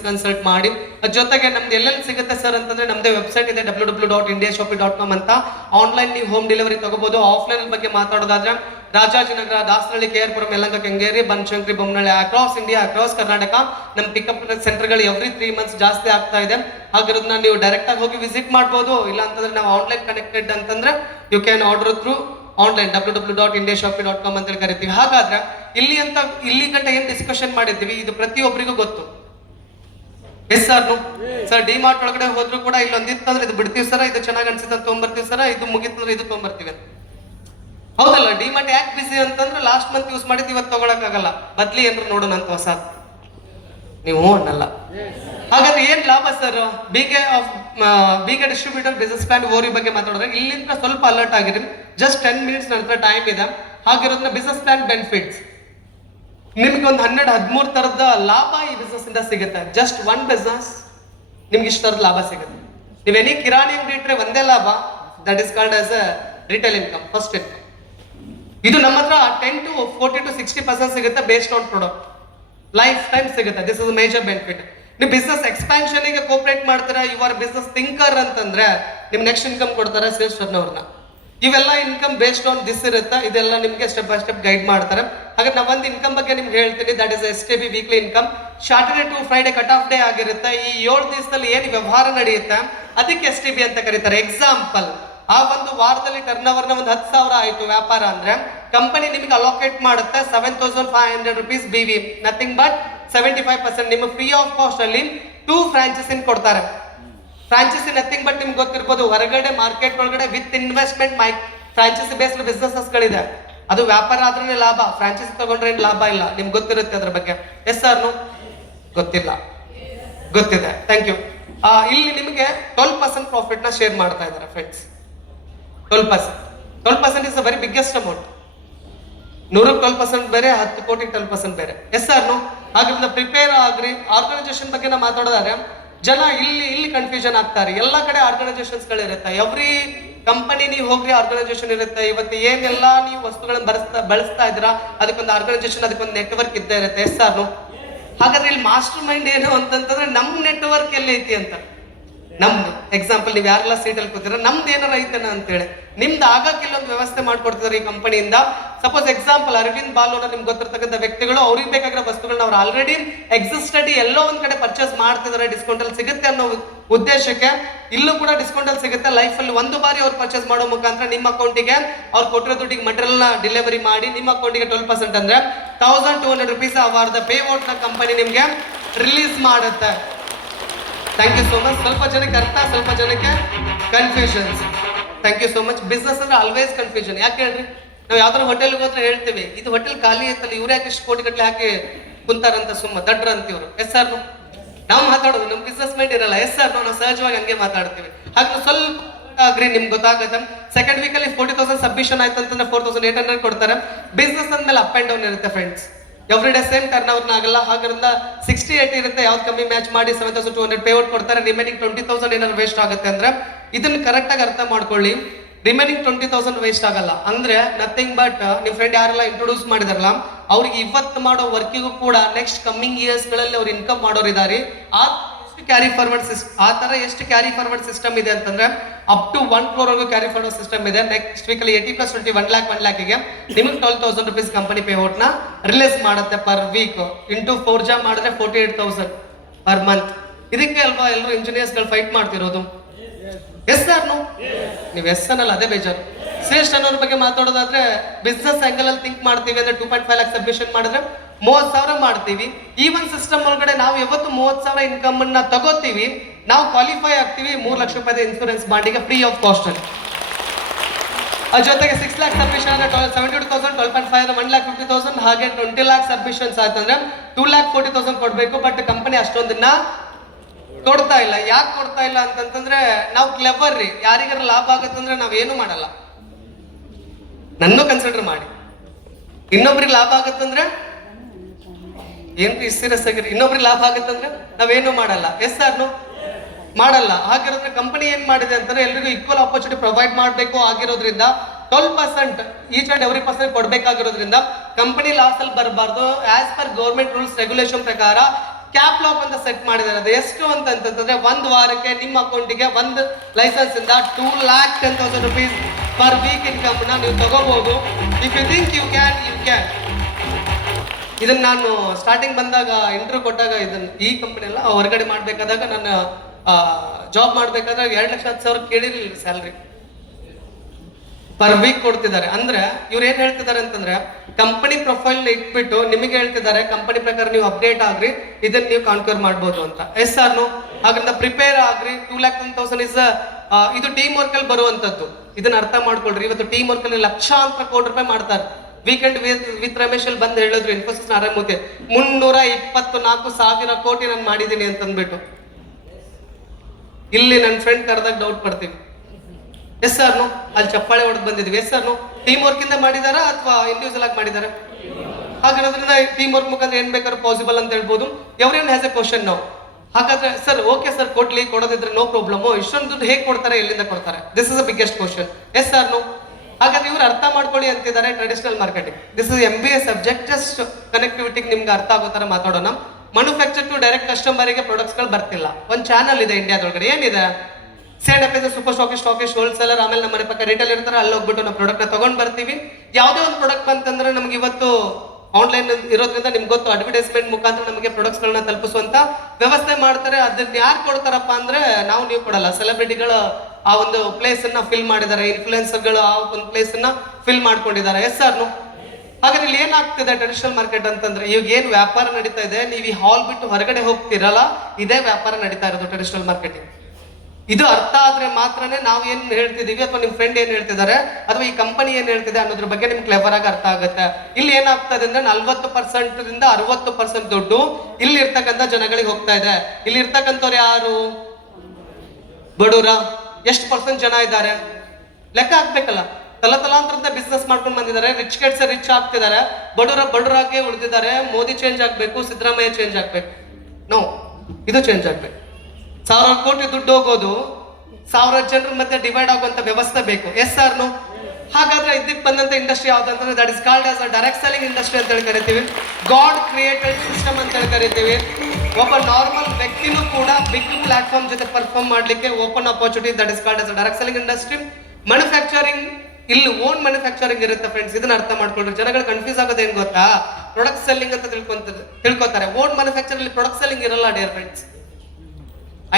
ಕನ್ಸಲ್ಟ್ ಮಾಡಿ. ಅದ್ರ ಜೊತೆಗೆ ನಮ್ದು ಎಲ್ಲೆಲ್ಲಿ ಸಿಗುತ್ತೆ ಸರ್ ಅಂತಂದ್ರೆ ನಮ್ದೇ ವೆಬ್ಸೈಟ್ ಇದೆ www.indiashopee.com ಅಂತ. ಆನ್ಲೈನ್ ನೀವು ಹೋಮ್ ಡೆಲಿವರಿ ತಗೋಬಹುದು. ಆಫ್ಲೈನ್ ಬಗ್ಗೆ ಮಾತಾಡೋದಾದ್ರೆ Rajajinagar, Dasarahalli, KR Puram, Yelahanka, Kengeri, Banashankari, Bommanahalli, across India, across Karnataka ನಮ್ಮ ಪಿಕಪ್ ಸೆಂಟರ್ಗಳು ಎವ್ರಿ 3 months ಜಾಸ್ತಿ ಆಗ್ತಾ ಇದೆ. ಹಾಗಿರೋದನ್ನ ನೀವು ಡೈರೆಕ್ಟ್ ಆಗಿ ಹೋಗಿ ವಿಸಿಟ್ ಮಾಡ್ಬೋದು. ಇಲ್ಲ ಅಂತಂದ್ರೆ ನಾವು ಆನ್ಲೈನ್ ಕನೆಕ್ಟೆಡ್ ಅಂತಂದ್ರೆ you can order through online www.indiashopee.com ಅಂತ ಕರಿತೀವಿ. ಹಾಗಾದ್ರೆ ಇಲ್ಲಿ ಗಂಟ ಏನ್ ಡಿಸ್ಕಷನ್ ಮಾಡಿದ್ದೀವಿ ಇದು ಪ್ರತಿಯೊಬ್ಬರಿಗೂ ಗೊತ್ತು. ಎಸ್ ಸರ್, ಸರ್ ಡಿಮಾರ್ಟ್ ಒಳಗಡೆ ಹೋದ್ರು ಕೂಡ ಇಲ್ಲೊಂದಿತ್ತಂದ್ರೆ ಇದು ಬಿಡ್ತೀವಿ ಸರ, ಇದು ಚೆನ್ನಾಗಿ ಅನ್ಸುತ್ತೆ ತೊಗೊಂಬರ್ತೀವಿ ಸರ, ಇದು ಮುಗಿತಂದ್ರೆ ಇದು ತೊಗೊಂಬರ್ತೀವಿ ಅಂತ. ಹೌದಲ್ಲ? ಡಿಮಾರ್ಟ್ ಯಾಕೆ ಬಿಸಿ ಅಂತಂದ್ರೆ ಲಾಸ್ಟ್ ಮಂತ್ ಯೂಸ್ ಮಾಡಿದ್ದು ಇವತ್ತು ತಗೊಳಕ್ಕಾಗಲ್ಲ, ಬದ್ಲಿ ಏನ್ರು ನೋಡೋಣ ಅಂತ ಹೊಸ. ನೀವು ಅನ್ನಲ್ಲ. ಹಾಗಾದ್ರೆ ಏನ್ ಲಾಭ ಸರ್? ಬಿಗೆ ಡಿಸ್ಟ್ರಿಬ್ಯೂಟರ್ ಬಿಸಿನೆಸ್ ಪ್ಲಾನ್ ಓರಿ ಬಗ್ಗೆ ಮಾತಾಡಿದ್ರೆ ಇಲ್ಲಿಂದ ಸ್ವಲ್ಪ ಅಲರ್ಟ್ ಆಗಿರಿ. ಜಸ್ಟ್ 10 minutes ನಂತರ ಟೈಮ್ ಇದೆ. ಹಾಗಿರೋದ್ರಿಂದ ಬಿಸಿನೆಸ್ ಪ್ಲಾನ್ ಬೆನಿಫಿಟ್ಸ್ ನಿಮ್ಗೆ ಒಂದು 12-13 ತರದ ಲಾಭ ಈ ಬಿಸ್ನೆಸ್ ಇಂದ ಸಿಗುತ್ತೆ. ಜಸ್ಟ್ ಒನ್ ಬಿಸ್ನೆಸ್ ನಿಮ್ಗೆ ಇಷ್ಟ ತರದ ಲಾಭ ಸಿಗುತ್ತೆ. ನೀವೇನೇ ಕಿರಾಣಿ ಅಂಗಡಿ ಇಟ್ರೆ ಒಂದೇ ಲಾಭ, that is called as a retail income, first income. ಇದು ನಮ್ಮ ಹತ್ರ 10 to 40 to 60% ಸಿಗುತ್ತೆ based on product. Life time ಸಿಗುತ್ತೆ. This is major benefit. ನೀವು ಬಿಸ್ನೆಸ್ ಎಕ್ಸ್ಪಾನ್ಷನ್ ಗೆ ಕೋಪರೇಟ್ ಮಾಡ್ತೀರಾ, ಯು ಆರ್ ಬಿಸ್ನೆಸ್ ಥಿಂಕರ್ ಅಂತಂದ್ರೆ ನಿಮ್ ನೆಕ್ಸ್ಟ್ ಇನ್ಕಮ್ ಕೊಡ್ತಾರೆ ಸೇಲ್ಸ್ ಟರ್ನ್ಓವರ್ನ. ಇವೆಲ್ಲ ಇನ್ಕಮ್ ಬೇಸ್ಡ್ ಆನ್ ದಿಸ್ ಇರುತ್ತೆ. ಇದೆಲ್ಲ ನಿಮ್ಗೆ ಸ್ಟೆಪ್ ಬೈ ಸ್ಟೆಪ್ ಗೈಡ್ ಮಾಡ್ತಾರೆ. ಹಾಗೆ ನಾವು ಒಂದು ಇನ್ಕಮ್ ಬಗ್ಗೆ ನಿಮ್ಗೆ ಹೇಳ್ತೀನಿ, that is STB weekly income. Saturday to Friday cut off day ಆಗಿರುತ್ತೆ. ಈ 7 ದಿವಸದಲ್ಲಿ ಏನು ವ್ಯವಹಾರ ನಡೆಯುತ್ತೆ ಅದಕ್ಕೆ STB ಅಂತ ಕರೀತಾರೆ. ಎಕ್ಸಾಂಪಲ್, ಆ ಒಂದು ವಾರದಲ್ಲಿ ಟರ್ನ್ ಓವರ್ನ ಒಂದು 10,000 ಆಯ್ತು ವ್ಯಾಪಾರ ಅಂದ್ರೆ ಕಂಪನಿ ನಿಮಗೆ ಅಲೋಕೇಟ್ ಮಾಡುತ್ತೆ 7,500 rupees BV, ನಥಿಂಗ್ ಬಟ್ 75% ನಿಮ್ಮ ಫ್ರೀ ಆಫ್ ಕಾಸ್ಟ್ ಅಲ್ಲಿ 2 ಫ್ರಾಂಚೈಸಿನ್ ಕೊಡ್ತಾರೆ. ಫ್ರಾಂಚೈಸಿ ನಥಿಂಗ್ ಬಟ್ ನಿಮ್ಗೆ ಗೊತ್ತಿರ್ಬೋದು, ಹೊರಗಡೆ ಮಾರ್ಕೆಟ್ ಒಳಗಡೆ with investment franchise based business ಗಳಿದೆ. ಅದು ವ್ಯಾಪಾರ ಆದ್ರೆ ಲಾಭ, ಫ್ರಾಂಚೈಸಿ ತಗೊಂಡ್ರೆ ಏನು ಲಾಭ ಇಲ್ಲ. ನಿಮ್ಗೆ ಗೊತ್ತಿರುತ್ತೆ ಅದ್ರ ಬಗ್ಗೆ. Yes sir? ಗೊತ್ತಿಲ್ಲ? ಗೊತ್ತಿದೆ. Thank you. ಇಲ್ಲಿ ನಿಮಗೆ 12% ಪ್ರಾಫಿಟ್ ನ ಶೇರ್ ಮಾಡ್ತಾ ಇದ್ದಾರೆ friends. 12% is a very biggest amount. 100ಕ್ಕೆ 12% ಬೇರೆ, 10 ಕೋಟಿಗೆ 12% ಬೇರೆ. Yes or no? ಹಾಗಾದ್ರೆ ಪ್ರಿಪೇರ್ ಆಗ್ರಿ. ಆರ್ಗನೈಸೇಷನ್ ಬಗ್ಗೆ ನಾವು ಮಾತಾಡೋದಾದ್ರೆ ಜನ ಇಲ್ಲಿ ಕನ್ಫ್ಯೂಷನ್ ಆಗ್ತಾರೆ. ಎಲ್ಲ ಕಡೆ ಆರ್ಗನೈಸೇಷನ್ಸ್ ಗಳಿರುತ್ತೆ. ಎವ್ರಿ ಕಂಪನಿ ನೀವು ಹೋಗ್ರಿ ಆರ್ಗನೈಸೇಷನ್ ಇರುತ್ತೆ. ಇವತ್ತು ಏನೆಲ್ಲ ನೀವು ವಸ್ತುಗಳನ್ನ ಬಳಸ್ತಾ ಇದ್ದೀರಾ ಅದಕ್ಕೊಂದು ಆರ್ಗನೈಸೇಷನ್, ಅದಕ್ಕೊಂದು ನೆಟ್ವರ್ಕ್ ಇದ್ದೇ ಇರುತ್ತೆ. Yes or no? ಹಾಗಾದ್ರೆ ಇಲ್ಲಿ ಮಾಸ್ಟರ್ ಮೈಂಡ್ ಏನು ಅಂತಂತಂದ್ರೆ ನಮ್ ನೆಟ್ವರ್ಕ್ ಎಲ್ಲಿ ಐತಿ ಅಂತ. ನಮ್ದು ಎಕ್ಸಾಂಪಲ್ ನೀವು ಯಾರೆಲ್ಲ ಸೀಟಲ್ಲಿ ಕೂತೀರ ನಮ್ದು ಏನಾರ ಐತನ ಅಂತೇಳಿ ನಿಮ್ದು ಆಗಕ್ಕೆ ಇಲ್ಲೊಂದು ವ್ಯವಸ್ಥೆ ಮಾಡ್ಕೊಡ್ತಿದ್ದಾರೆ ಈ ಕಂಪನಿಯಿಂದ. ಸಪೋಸ್ ಎಕ್ಸಾಂಪಲ್ ಅರವಿಂದ್ ಬಾಲೋನ ನಿಮ್ಗೆ ಗೊತ್ತಿರ್ತಕ್ಕಂಥ ವ್ಯಕ್ತಿಗಳು, ಅವ್ರಿಗೆ ಬೇಕಾಗಿರೋ ವಸ್ತುಗಳನ್ನ ಅವ್ರು ಆಲ್ರೆಡಿ ಎಕ್ಸಿಸ್ಟೆಡ್ ಎಲ್ಲೋ ಒಂದ್ ಕಡೆ ಪರ್ಚೇಸ್ ಮಾಡ್ತಿದ್ದಾರೆ, ಡಿಸ್ಕೌಂಟ್ ಅಲ್ಲಿ ಸಿಗುತ್ತೆ ಅನ್ನೋ ಉದ್ದೇಶಕ್ಕೆ ಇಲ್ಲೂ ಕೂಡ ಡಿಸ್ಕೌಂಟ್ ಅಲ್ಲಿ ಸಿಗುತ್ತೆ. ಲೈಫ್ ಅಲ್ಲಿ ಒಂದು ಬಾರಿ ಅವ್ರು ಪರ್ಚೇಸ್ ಮಾಡೋ ಮುಖಾಂತರ ನಿಮ್ಮ ಅಕೌಂಟಿಗೆ ಅವ್ರು ಕೊಟ್ಟಿರೋ ದುಡ್ಡಿಗೆ ಮಟೀರಿಯಲ್ ನ ಡೆಲಿವರಿ ಮಾಡಿ ನಿಮ್ಮ ಅಕೌಂಟಿಗೆ 12% ಅಂದ್ರೆ 1200 rupees ಅವರ್ದ ಪೇ ಔಟ್ ನ ಕಂಪನಿ ನಿಮ್ಗೆ ರಿಲೀಸ್ ಮಾಡುತ್ತೆ. Thank you so much. ಸ್ವಲ್ಪ ಜನಕ್ಕೆ ಅರ್ಥ, ಸ್ವಲ್ಪ ಜನಕ್ಕೆ confusions. Thank you so much. Business ಅಂದ್ರೆ ಆಲ್ವೇಸ್ ಕನ್ಫ್ಯೂಷನ್. ಯಾಕೆ ಹೇಳ್ರಿ, ನಾವು ಯಾವ್ದಾದ್ರು ಹೋಟೆಲ್ಗೆ ಹೋದ್ರೆ ಹೇಳ್ತೀವಿ ಇದು ಹೋಟೆಲ್ ಖಾಲಿ ಐತಲ್ಲ, ಇವ್ರು ಯಾಕೆ ಇಷ್ಟು ಕೋಟಿ ಗಟ್ಟಲೆ ಹಾಕಿ ಕುಂತಾರಂತ ಸುಮ್ಮ ದಡ್ರ ಅಂತೀವ್ರು. Yes or no? ನಾವು ಮಾತಾಡೋದು ನಮ್ ಬಿಸ್ನೆಸ್ ಮೈಂಡ್ ಇರಲ್ಲ. Yes or no? ನಾವು ಸಹಜವಾಗಿ ಹಂಗೆ ಮಾತಾಡ್ತೀವಿ. ಹಾಗೆ ಸ್ವಲ್ಪ ಆಗ್ರಿ ನಿಮ್ಗೆ ಗೊತ್ತಾಗುತ್ತೆ. ಸೆಕೆಂಡ್ ವೀಕ್ ಅಲ್ಲಿ 40,000 ಸಬ್ಮಿಷನ್ ಆಯ್ತು ಅಂತಂದ್ರೆ 4,800 ಕೊಡ್ತಾರೆ. ಬಿಸ್ನೆಸ್ ಅಂದ್ಮೇಲೆ ಅಪ್ ಅಂಡ್ ಡೌನ್ ಇರುತ್ತೆ friends. Every day same turn over ಆಗಲ್ಲ. ಹಾಗಾದ್ರಿಂದ 60-80 ಇರುತ್ತೆ. ಯಾವ್ದು ಕಮ್ಮಿ ಮ್ಯಾಚ್ ಮಾಡಿ 7,200 ಪೇ ಔಟ್ ಕೊಡ್ತಾರೆ. ರಿಮೈನಿಂಗ್ 20,000 ಏನಾದ್ರು ವೇಸ್ಟ್ ಆಗುತ್ತೆ ಅಂದ್ರೆ ಇದನ್ನ ಕರೆಕ್ಟ್ ಆಗಿ ಅರ್ಥ ಮಾಡ್ಕೊಳ್ಳಿ. ರಿಮೈನಿಂಗ್ 20,000 ವೇಸ್ಟ್ ಆಗಲ್ಲ ಅಂದ್ರೆ ನಥಿಂಗ್ ಬಟ್ ನಿಮ್ ಫ್ರೆಂಡ್ ಯಾರೆಲ್ಲ ಇಂಟ್ರೊಡ್ಯೂಸ್ ಮಾಡಿದಾರಲ್ಲ ಅವ್ರಿಗೆ ಇವತ್ತು ಮಾಡೋ ವರ್ಕಿಗೂ ಕೂಡ ನೆಕ್ಸ್ಟ್ ಕಮ್ಮಿಂಗ್ ಇಯರ್ಸ್ ಗಳಲ್ಲಿ ಅವ್ರು ಇನ್ಕಮ್ ಮಾಡೋರಿದ್ದಾರೆ. ಕ್ಯಾರಿ ಫಾರ್ವರ್ಡ್ ಸಿಸ್ಟಮ್, ಆ ತರ ಎಷ್ಟು ಕ್ಯಾರಿ ಫಾರ್ವರ್ಡ್ ಸಿಸ್ಟಮ್ ಇದೆ ಅಂತಂದ್ರೆ ಅಪ್ ಟು 1 crore ವರೆಗೂ ಕ್ಯಾರಿ ಫಾರ್ವರ್ಡ್ ಸಿಸ್ಟಮ್ ಇದೆ. ನೆಕ್ಸ್ಟ್ ವೀಕ್ ಅಲ್ಲಿ 80+20 1 lakh ಗೆ ನಿಮಗೆ 12,000 rupees ಕಂಪನಿ ಪೇ ಔಟ್ ನ ರಿಲೀಸ್ ಮಾಡುತ್ತೆ ಪರ್ ವೀಕ್. ಇಂಟು 4 ಜಾ ಮಾಡಿದ್ರೆ 48,000 ಪರ್ ಮಂತ್. ಇದಕ್ಕೆ ಅಲ್ವಾ ಎಲ್ಲರೂ ಇಂಜಿನಿಯರ್ಸ್ ಗಳು ಫೈಟ್ ಮಾಡ್ತಿರೋದು. Yes sir no? ನೀವು ಎಸ್ ಅನ್ನಲ್ಲ, ಅದೇ ಬೇಜಾರು. ಶ್ರೇಷ್ಠ ಅನ್ನೋದ್ರ ಬಗ್ಗೆ ಮಾತಾಡೋದಾದ್ರೆ ಬಿಸ್ನೆಸ್ ಆಂಗಲ್ ಅಲ್ಲಿ ಥಿಂಕ್ ಮಾಡ್ತೀವಿ ಅಂದ್ರೆ 2.5 lakh ಸಬ್ಮಿಷನ್ ಮಾಡಿದ್ರೆ 30,000 ಮಾಡ್ತೀವಿ. ಈ ಒಂದು ಸಿಸ್ಟಮ್ ಒಳಗಡೆ ನಾವು ಯಾವತ್ತು 30,000 ಇನ್ಕಮ್ ಅನ್ನ ತಗೋತೀವಿ, ನಾವು ಕ್ವಾಲಿಫೈ ಆಗ್ತೀವಿ 3 ಲಕ್ಷ ರೂಪಾಯಿ ಇನ್ಸೂರೆನ್ಸ್ ಬಾಂಡಿಗೆ ಫ್ರೀ ಆಫ್ ಕಾಸ್ಟ್ ಅಲ್ಲಿ. ಅದ್ರ ಜೊತೆಗೆ 6 lakh ಸಬ್ಮಿಷನ್ ಅಂದ್ರೆ 72,000, 12.5 ಅಂದ್ರೆ 1,50,000, ಹಾಗೆ 20 lakh ಸಬ್ಮಿಷನ್ಸ್ ಆಯ್ತಂದ್ರೆ 2,40,000 ಕೊಡ್ಬೇಕು. ಬಟ್ ಕಂಪನಿ ಅಷ್ಟೊಂದನ್ನ ಕೊಡ್ತಾ ಇಲ್ಲ. ಯಾಕೆ ಕೊಡ್ತಾ ಇಲ್ಲ ಅಂತಂತಂದ್ರೆ ನಾವು ಕ್ಲೆವರ್ ರೀ. ಯಾರಿಗಾರ ಲಾಭ ಆಗತ್ತಂದ್ರೆ ನಾವೇನು ಮಾಡಲ್ಲ. ನನ್ನೂ ಕನ್ಸಿಡರ್ ಮಾಡಿ. ಇನ್ನೊಬ್ರಿಗೆ ಲಾಭ ಆಗತ್ತಂದ್ರೆ ಏನ್ರಿ ಸೀರಿಯಸ್ ಆಗಿರಿ, ಇನ್ನೊಬ್ರಿಗೆ ಲಾಭ ಆಗತ್ತಂದ್ರೆ ನಾವೇನು ಮಾಡಲ್ಲ. Yes or no? ಮಾಡಲ್ಲ. ಹಾಗಿರೋದ್ರೆ ಕಂಪನಿ ಏನ್ ಮಾಡಿದೆ ಅಂತಂದ್ರೆ ಎಲ್ರಿಗೂ ಈಕ್ವಲ್ ಆಪರ್ಚುನಿಟಿ ಪ್ರೊವೈಡ್ ಮಾಡಬೇಕು ಆಗಿರೋದ್ರಿಂದ 12% ಈಚ್ ಅಂಡ್ ಎವ್ರಿ ಪರ್ಸನ್ ಕೊಡ್ಬೇಕಾಗಿರೋದ್ರಿಂದ ಕಂಪನಿ ಲಾಸ್ ಅಲ್ಲಿ ಬರಬಾರ್ದು. As per government rules regulation ಪ್ರಕಾರ ಕ್ಯಾಪ್ ಲಾಕ್ ಅಂತ ಸೆಟ್ ಮಾಡಿದ್ದಾರೆ. ಅದು ಎಷ್ಟು ಅಂತಂತಂದ್ರೆ ಒಂದು ವಾರಕ್ಕೆ ನಿಮ್ಮ ಅಕೌಂಟಿಗೆ ಒಂದು ಲೈಸೆನ್ಸ್ ಇಂದ 2,10,000 rupees ಪರ್ ವೀಕ್ ಇನ್ಕಮ್ ನ ನೀವು ತಗೋಬಹುದು. If you think you can, you can. ಇದನ್ನ ನಾನು ಸ್ಟಾರ್ಟಿಂಗ್ ಬಂದಾಗ ಇಂಟರ್ವ್ಯೂ ಕೊಟ್ಟಾಗ ಇದನ್ನ ಈ ಕಂಪನಿ ಎಲ್ಲ ಹೊರಗಡೆ ಮಾಡ್ಬೇಕಾದಾಗ ನನ್ನ ಜಾಬ್ ಮಾಡ್ಬೇಕಾದ್ರೆ 2,10,000 ಕೇಳಿರ್ಲಿಲ್ಲ ಸ್ಯಾಲ್ರಿ. ಪರ್ ವೀಕ್ ಕೊಡ್ತಿದ್ದಾರೆ. ಅಂದ್ರೆ ಇವ್ರು ಏನ್ ಹೇಳ್ತಿದ್ದಾರೆ ಅಂತಂದ್ರೆ ಕಂಪನಿ ಪ್ರೊಫೈಲ್ ಇಟ್ಬಿಟ್ಟು ನಿಮಗೆ ಹೇಳ್ತಿದ್ದಾರೆ ಕಂಪನಿ ಪ್ರಕಾರ ನೀವು ಅಪ್ಡೇಟ್ ಆಗ್ರಿ, ಇದನ್ನ ನೀವು ಕಾನ್ಕ್ಯೂರ್ ಮಾಡ್ಬೋದು ಅಂತ. Yes or no? ಹಾಗಾದ್ರೆ ಪ್ರಿಪೇರ್ ಆಗ್ರಿ. 2,10,000 ಇಸ್ ಇದು ಟೀಮ್ ವರ್ಕ್ ಅಲ್ಲಿ ಬರುವಂತದ್ದು. ಇದನ್ನ ಅರ್ಥ ಮಾಡ್ಕೊಳ್ರಿ. ಇವತ್ತು ಟೀಮ್ ವರ್ಕ್ ಅಲ್ಲಿ ಲಕ್ಷಾಂತರ ಕೋಟಿ ರೂಪಾಯಿ ಮಾಡ್ತಾರೆ. ವೀಕೆಂಡ್ ವಿತ್ ರಮೇಶ್ ಅಲ್ಲಿ ಬಂದು ಹೇಳಿದ್ರು ಇನ್ಫೋಸಿಸ್ ಆರಾಮೂತಿ 324,000 ಕೋಟಿ ನಾನು ಮಾಡಿದ್ದೀನಿ ಅಂತ ಅಂದ್ಬಿಟ್ಟು. ಇಲ್ಲಿ ನನ್ನ ಫ್ರೆಂಡ್ ಕರೆದಾಗ ಡೌಟ್ ಪಡ್ತೀವಿ. Yes sir no? ಅಲ್ಲಿ ಚಪ್ಪಾಳೆ ಹೊಡೆದು ಬಂದಿದ್ವಿ. Yes sir no? Team work ಇಂದ ಮಾಡಿದಾರಾ ಅಥವಾ ಇಂಡಿವಿಜುವಲ್ ಆಗಿ ಮಾಡಿದಾರಾ? ಹಾಗಿರೋದ್ರಿಂದ ಟೀಮ್ ವರ್ಕ್ ಮುಖಾಂತರ ಏನ್ ಬೇಕಾದ್ರೂ ಪಾಸಿಬಲ್ ಅಂತ ಹೇಳ್ಬೋದು. ಎವ್ರಿವನ್ ಹ್ಯಾಸ್ ಎ ಕ್ವಶನ್ ನಾವು. ಹಾಗಾದ್ರೆ ಸರ್ ಓಕೆ ಸರ್ ಕೊಡ್ಲಿ, ಕೊಡೋದಿದ್ರೆ ನೋ ಪ್ರಾಬ್ಲಮ್. ಇಷ್ಟೊಂದು ದುಡ್ಡು ಹೇಗೆ ಕೊಡ್ತಾರೆ, ಎಲ್ಲಿಂದ ಕೊಡ್ತಾರೆ? This is a biggest question. Yes sir no? ಹಾಗಾದ್ರೆ ಇವ್ರು ಅರ್ಥ ಮಾಡ್ಕೊಳ್ಳಿ ಅಂತಿದ್ದಾರೆ traditional marketing. This is MBA subject. Just ಕನೆಕ್ಟಿವಿಟಿಗೆ ನಿಮ್ಗೆ ಅರ್ಥ ಆಗೋ ತರ ಮಾತಾಡೋಣ. ಮ್ಯಾನುಫ್ಯಾಕ್ಚರ್ ಟು ಡೈರೆಕ್ಟ್ ಕಸ್ಟಮರಿಗೆ ಪ್ರಾಡಕ್ಟ್ಸ್ ಗಳು ಬರ್ತಿಲ್ಲ. ಒಂದು ಚಾನಲ್ ಇದೆ ಇಂಡಿಯಾದೊಳಗಡೆ. ಏನಿದೆ? ಸೇಡ್ ಅಪ್ ಇದೆ ಸೂಪರ್ ಸ್ಟಾಕಿಸ್ಟ್ ಹೋಲ್ಸೇಲರ್. ಆಮೇಲೆ ನಮ್ಮ ಮನೆ ಪಕ್ಕ ರಿಟೇಲ್ ಇರ್ತಾರೆ, ಅಲ್ಲಿ ಹೋಗ್ಬಿಟ್ಟು ನಾವು ಪ್ರಾಡಕ್ಟ್ ನ ತಗೊಂಡ್ ಬರ್ತೀವಿ. ಯಾವುದೇ ಒಂದು ಪ್ರಾಡಕ್ಟ್ ಬಂತಂದ್ರೆ ನಮ್ಗೆ ಇವತ್ತು ಆನ್ಲೈನ್ ಇರೋದ್ರಿಂದ ನಿಮ್ಗೆ ಗೊತ್ತು ಅಡ್ವರ್ಟೈಸ್ಮೆಂಟ್ ಮುಖಾಂತರ ನಮಗೆ ಪ್ರಾಡಕ್ಟ್ಸ್ ಗಳನ್ನ ತಲುಪಿಸುವಂತ ವ್ಯವಸ್ಥೆ ಮಾಡ್ತಾರೆ. ಅದನ್ನ ಯಾರು ಕೊಡ್ತಾರಪ್ಪ ಅಂದ್ರೆ ನೀವು ಕೊಡಲ್ಲ. ಸೆಲೆಬ್ರಿಟಿಗಳು ಆ ಒಂದು ಪ್ಲೇಸ್ ಅನ್ನ ಫಿಲ್ ಮಾಡಿದ್ದಾರೆ, ಇನ್ಫ್ಲುಯೆನ್ಸರ್ಗಳು ಆ ಒಂದು ಪ್ಲೇಸ್ ಅನ್ನ ಫಿಲ್ ಮಾಡ್ಕೊಂಡಿದ್ದಾರೆ. Yes or no? ಹಾಗಾದ್ರೆ ಇಲ್ಲಿ ಏನಾಗ್ತಿದೆ ಟ್ರೆಡಿಷನಲ್ ಮಾರ್ಕೆಟ್ ಅಂತಂದ್ರೆ ಇವಾಗ ಏನ್ ವ್ಯಾಪಾರ ನಡೀತಾ ಇದೆ, ನೀವು ಈ ಹಾಲ್ ಬಿಟ್ಟು ಹೊರಗಡೆ ಹೋಗ್ತಿರಲ್ಲ, ಇದೇ ವ್ಯಾಪಾರ ನಡೀತಾ ಇರೋದು ಟ್ರೆಡಿಷನಲ್ ಮಾರ್ಕೆಟಿಂಗ್. ಇದು ಅರ್ಥ ಆದ್ರೆ ಮಾತ್ರನೇ ನಾವು ಏನ್ ಹೇಳ್ತಿದೀವಿ ಅಥವಾ ನಿಮ್ ಫ್ರೆಂಡ್ ಏನ್ ಹೇಳ್ತಿದ್ದಾರೆ ಅಥವಾ ಈ ಕಂಪನಿ ಏನ್ ಹೇಳ್ತಿದೆ ಅನ್ನೋದ್ರ ಬಗ್ಗೆ ನಿಮ್ಗೆ ಕ್ಲೆವರ್ ಆಗಿ ಅರ್ಥ ಆಗುತ್ತೆ. ಇಲ್ಲಿ ಏನಾಗ್ತದೆ ಅಂದ್ರೆ 40% 60% ದುಡ್ಡು ಇಲ್ಲಿ ಇರ್ತಕ್ಕಂಥ ಜನಗಳಿಗೆ ಹೋಗ್ತಾ ಇದೆ. ಇಲ್ಲಿ ಇರ್ತಕ್ಕಂಥವ್ರು ಯಾರು? ಬಡವರ ಎಷ್ಟು ಪರ್ಸೆಂಟ್ ಜನ ಇದ್ದಾರೆ ಲೆಕ್ಕ ಹಾಕ್ಬೇಕಲ್ಲ. ತಲತಲಾಂತರದ ಬಿಸ್ನೆಸ್ ಮಾಡ್ಕೊಂಡು ಬಂದಿದ್ದಾರೆ, ರಿಚ್ ಕಿಡ್ಸ್ ರಿಚ್ ಆಗ್ತಿದ್ದಾರೆ, ಬಡವರಾಗೆ ಉಳಿದಿದ್ದಾರೆ. ಮೋದಿ ಚೇಂಜ್ ಆಗ್ಬೇಕು, ಸಿದ್ದರಾಮಯ್ಯ ಚೇಂಜ್ ಆಗ್ಬೇಕು? ನೋ, ಇದು ಚೇಂಜ್ ಆಗ್ಬೇಕು. 1000 ಕೋಟಿ ದುಡ್ಡು ಹೋಗೋದು 1000 ಜನರ ಮಧ್ಯೆ ಡಿವೈಡ್ ಆಗುವಂತ ವ್ಯವಸ್ಥೆ ಬೇಕು. Yes or no? ಹಾಗಾದ್ರೆ ಇದಕ್ಕೆ ಬಂದಂತ ಇಂಡಸ್ಟ್ರಿ ಯಾವ್ದು ಅಂತಂದ್ರೆ that is called as a direct selling industry ಅಂತ ಹೇಳಿ ಕರಿತೀವಿ. ಗಾಡ್ ಕ್ರಿಯೇಟೆಡ್ ಸಿಸ್ಟಮ್ ಅಂತ ಹೇಳಿ ಕರಿತೀವಿ. ಒಬ್ಬ ನಾರ್ಮಲ್ ವ್ಯಕ್ತಿನೂ ಕೂಡ ಬಿಗ್ ಪ್ಲಾಟ್ಫಾರ್ಮ್ ಜೊತೆ ಪರ್ಫಾರ್ಮ್ ಮಾಡ್ಲಿಕ್ಕೆ open opportunity, that is called as a direct selling industry. Manufacturing ಇಲ್ಲಿ ಓನ್ ಮ್ಯಾನುಫ್ಯಾಕ್ಚರಿಂಗ್ ಇರುತ್ತೆ ಫ್ರೆಂಡ್ಸ್. ಇದನ್ನ ಅರ್ಥ ಮಾಡ್ಕೊಂಡ್ರೆ ಜನಗಳು ಕನ್ಫ್ಯೂಸ್ ಆಗೋದು ಏನ್ ಗೊತ್ತಾ? ಪ್ರೊಡಕ್ಟ್ ಸೆಲ್ಲಿಂಗ್ ಅಂತ ತಿಳ್ಕೊತಾರೆ. ಓನ್ ಮ್ಯಾನುಫ್ಯಾಕ್ಚರಿಂಗ್ ಪ್ರೊಡಕ್ಟ್ ಸೆಲ್ಲಿಂಗ್ ಇರಲ್ಲ ಡಿಯರ್ ಫ್ರೆಂಡ್ಸ್.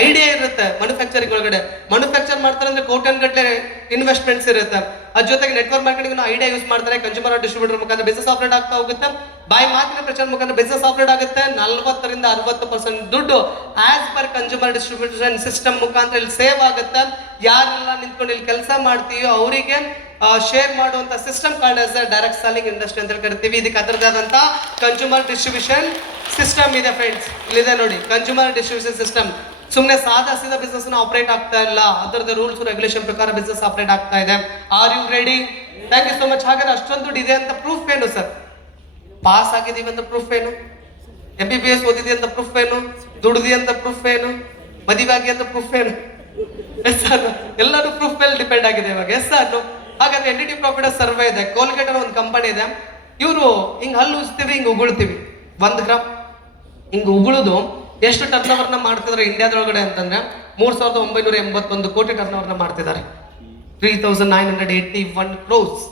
ಐಡಿಯಾ ಇರುತ್ತೆ ಮ್ಯಾನುಫ್ಯಾಕ್ಚರಿಂಗ್ ಒಳಗಡೆ. ಮ್ಯಾನುಫ್ಯಾಕ್ಚರ್ ಮಾಡ್ತಾರೆ ಅಂದ್ರೆ ಕೋಟ್ಯನ್ಗಟ್ಟಲೆ ಇನ್ವೆಸ್ಟ್ಮೆಂಟ್ಸ್ ಇರುತ್ತೆ. ಅದ್ರ ಜೊತೆಗೆ ನೆಟ್ವರ್ಕ್ ಮಾರ್ಕೆಟಿಂಗ್ ಐಡಿಯಾ ಯೂಸ್ ಮಾಡ್ತಾರೆ. ಕನ್ಸ್ಯೂಮರ್ ಡಿಸ್ಟ್ರಿಬ್ಯೂಟರ್ ಮುಖಾಂತರ ಬಿಸ್ನೆಸ್ ಆಪರೇಟ್ ಆಗ್ತಾ ಹೋಗುತ್ತೆ. ಬಾಯಿ ಮಾತಿನ ಪ್ರಚಾರ ಮುಖಾಂತರ ಬಿಸ್ನೆಸ್ ಆಪರೇಟ್ ಆಗುತ್ತೆ. 40 ರಿಂದ 60% ದುಡ್ಡು as per consumer distribution system ಮುಖಾಂತರ ಇಲ್ಲಿ ಸೇವ್ ಆಗುತ್ತೆ. ಯಾರೆಲ್ಲ ನಿಂತ್ಕೊಂಡು ಇಲ್ಲಿ ಕೆಲಸ ಮಾಡ್ತೀವೋ ಅವರಿಗೆ ಶೇರ್ ಮಾಡುವಂತ system called as direct selling industry ಅಂತ ಕರಿತೀವಿ. ಇದಕ್ಕೆ ಅದರದೇ ಆದಂತ ಕನ್ಸ್ಯೂಮರ್ ಡಿಸ್ಟ್ರಿಬ್ಯೂಷನ್ ಸಿಸ್ಟಮ್ ಇದೆ ಫ್ರೆಂಡ್ಸ್. ಇಲ್ಲಿದೆ ನೋಡಿ ಕನ್ಸ್ಯೂಮರ್ ಡಿಸ್ಟ್ರಿಬ್ಯೂಷನ್ ಸಿಸ್ಟಮ್. ಸುಮ್ಮನೆ ಸಾದಾ ಸೀದಾ ಬಿಸ್ನೆಸ್ ಆಪರೇಟ್ ಆಗ್ತಾ ಇಲ್ಲ, ಅದರದ ರೂಲ್ಸ್ ರೆಗ್ಯುಲೇಷನ್ ಪ್ರಕಾರ ಬಿಸ್ನೆಸ್ ಆಪರೇಟ್ ಆಗ್ತಾ ಇದೆ. Are you ready? Thank you so much. ಹಾಗಾದ್ರೆ ಅಷ್ಟೊಂದು ದುಡ್ಡು ಇದೆ ಅಂತ ಪ್ರೂಫ್ ಏನು ಸರ್? ಪಾಸ್ ಆಗಿದೀವಿ ಅಂತ ಪ್ರೂಫ್ ಏನು? MBBS ಓದಿದಿ ಅಂತ ಪ್ರೂಫ್ ಏನು? ದುಡ್ದಿ ಅಂತ ಪ್ರೂಫ್ ಏನು? ಮದುವೆ ಆಗಿ ಅಂತ ಪ್ರೂಫ್ ಏನು? ಎಸ್ ಸರ್, ಎಲ್ಲರೂ ಪ್ರೂಫ್ ಮೇಲೆ ಡಿಪೆಂಡ್ ಆಗಿದೆ ಇವಾಗ. S sir. ಹಾಗಾದ್ರೆ NDT ಪ್ರಾಫಿಟ್ ಸರ್ವೆ ಇದೆ. ಕೋಲ್ಗೇಟ್ ಅನ್ನೋ ಒಂದು ಕಂಪನಿ ಇದೆ. ಇವರು ಹಿಂಗ್ ಹಲ್ಲು ಉಜ್ತೀವಿ, ಹಿಂಗ್ ಉಗುಳ್ತೀವಿ. 1 ಗ್ರಾಮ್ ಹಿಂಗ್ ಉಗುಳುದು ಎಷ್ಟು ಟರ್ನ್ ಓವರ್ನ ಮಾಡ್ತಿದ್ದಾರೆ ಇಂಡಿಯಾದೊಳಗಡೆ ಅಂತಂದ್ರೆ 3981 ಕೋಟಿ ಟರ್ನ್ ಓವರ್ನ ಮಾಡ್ತಿದ್ದಾರೆ. 3981 crores.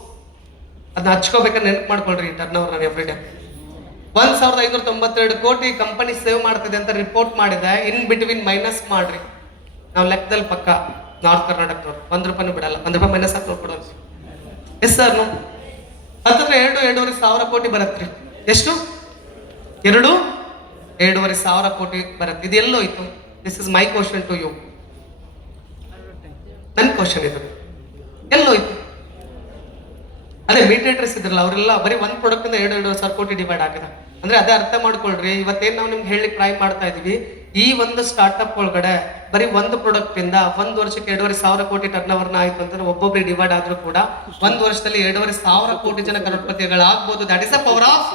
ಅದನ್ನ ಹಚ್ಕೋಬೇಕಾದ್ರೆ ನೆನಪು ಮಾಡ್ಕೊಳ್ರಿ ಟರ್ನ್ ಓವರ್ ಎವ್ರಿ ಡೇ. 1592 ಕೋಟಿ ಕಂಪನಿ ಸೇವ್ ಮಾಡ್ತಿದೆ ಅಂತ ರಿಪೋರ್ಟ್ ಮಾಡಿದೆ. ಇನ್ ಬಿಟ್ವೀನ್ ಮೈನಸ್ ಮಾಡ್ರಿ, ನಾವು ಲೆಕ್ಕದಲ್ಲಿ ಪಕ್ಕ ನಾರ್ತ್ ಕರ್ನಾಟಕದವ್ರು 1 ರೂಪಾಯಿ ಬಿಡಲ್ಲ. 1 ರೂಪಾಯಿ ಮೈನಸ್ ಹಾಕಿ ನೋಡ್ಕೊಡೋದು. Yes sir. ಹತ್ತತ್ರ 2-2.5 ಸಾವಿರ ಕೋಟಿ ಬರತ್ರಿ. ಎಷ್ಟು? 2-2.5 ಸಾವಿರ ಕೋಟಿ ಬರುತ್ತೆ. ಇದು ಎಲ್ಲೋಯ್ತು? This is my question to you. ನನ್ನ ಕ್ವಶನ್ ಇದು, ಎಲ್ಲೋಯ್ತು? ಅದೇ ಮೀಡಿಯೇಟರ್ಸ್ ಇದ್ರಲ್ಲ ಅವರೆಲ್ಲ ಬರೀ ಒಂದು ಪ್ರಾಡಕ್ಟ್ ಇಂದ 2-2.5 ಸಾವಿರ ಕೋಟಿ ಡಿವೈಡ್ ಆಗಿದೆ. ಅಂದ್ರೆ ಅದೇ ಅರ್ಥ ಮಾಡ್ಕೊಳ್ರಿ. ಇವತ್ತೇನ್ ನಾವು ನಿಮ್ಗೆ ಹೇಳಿ ಟ್ರೈ ಮಾಡ್ತಾ ಇದೀವಿ, ಈ ಒಂದು ಸ್ಟಾರ್ಟ್ಅಪ್ ಒಳಗಡೆ ಬರೀ ಒಂದು ಪ್ರಾಡಕ್ಟ್ ಇಂದ 1 ವರ್ಷಕ್ಕೆ 2.5 ಸಾವಿರ ಕೋಟಿ ಟರ್ನ್ ಓವರ್ನ ಆಯ್ತು ಅಂತಂದ್ರೆ ಒಬ್ಬೊಬ್ರಿಗೆ ಡಿವೈಡ್ ಆದ್ರೂ ಕೂಡ 1 ವರ್ಷದಲ್ಲಿ 2.5 ಸಾವಿರ ಕೋಟಿ ಜನ ಕರೋಡ್ಪತಿಗಳಾಗ್ಬೋದು. That is a power of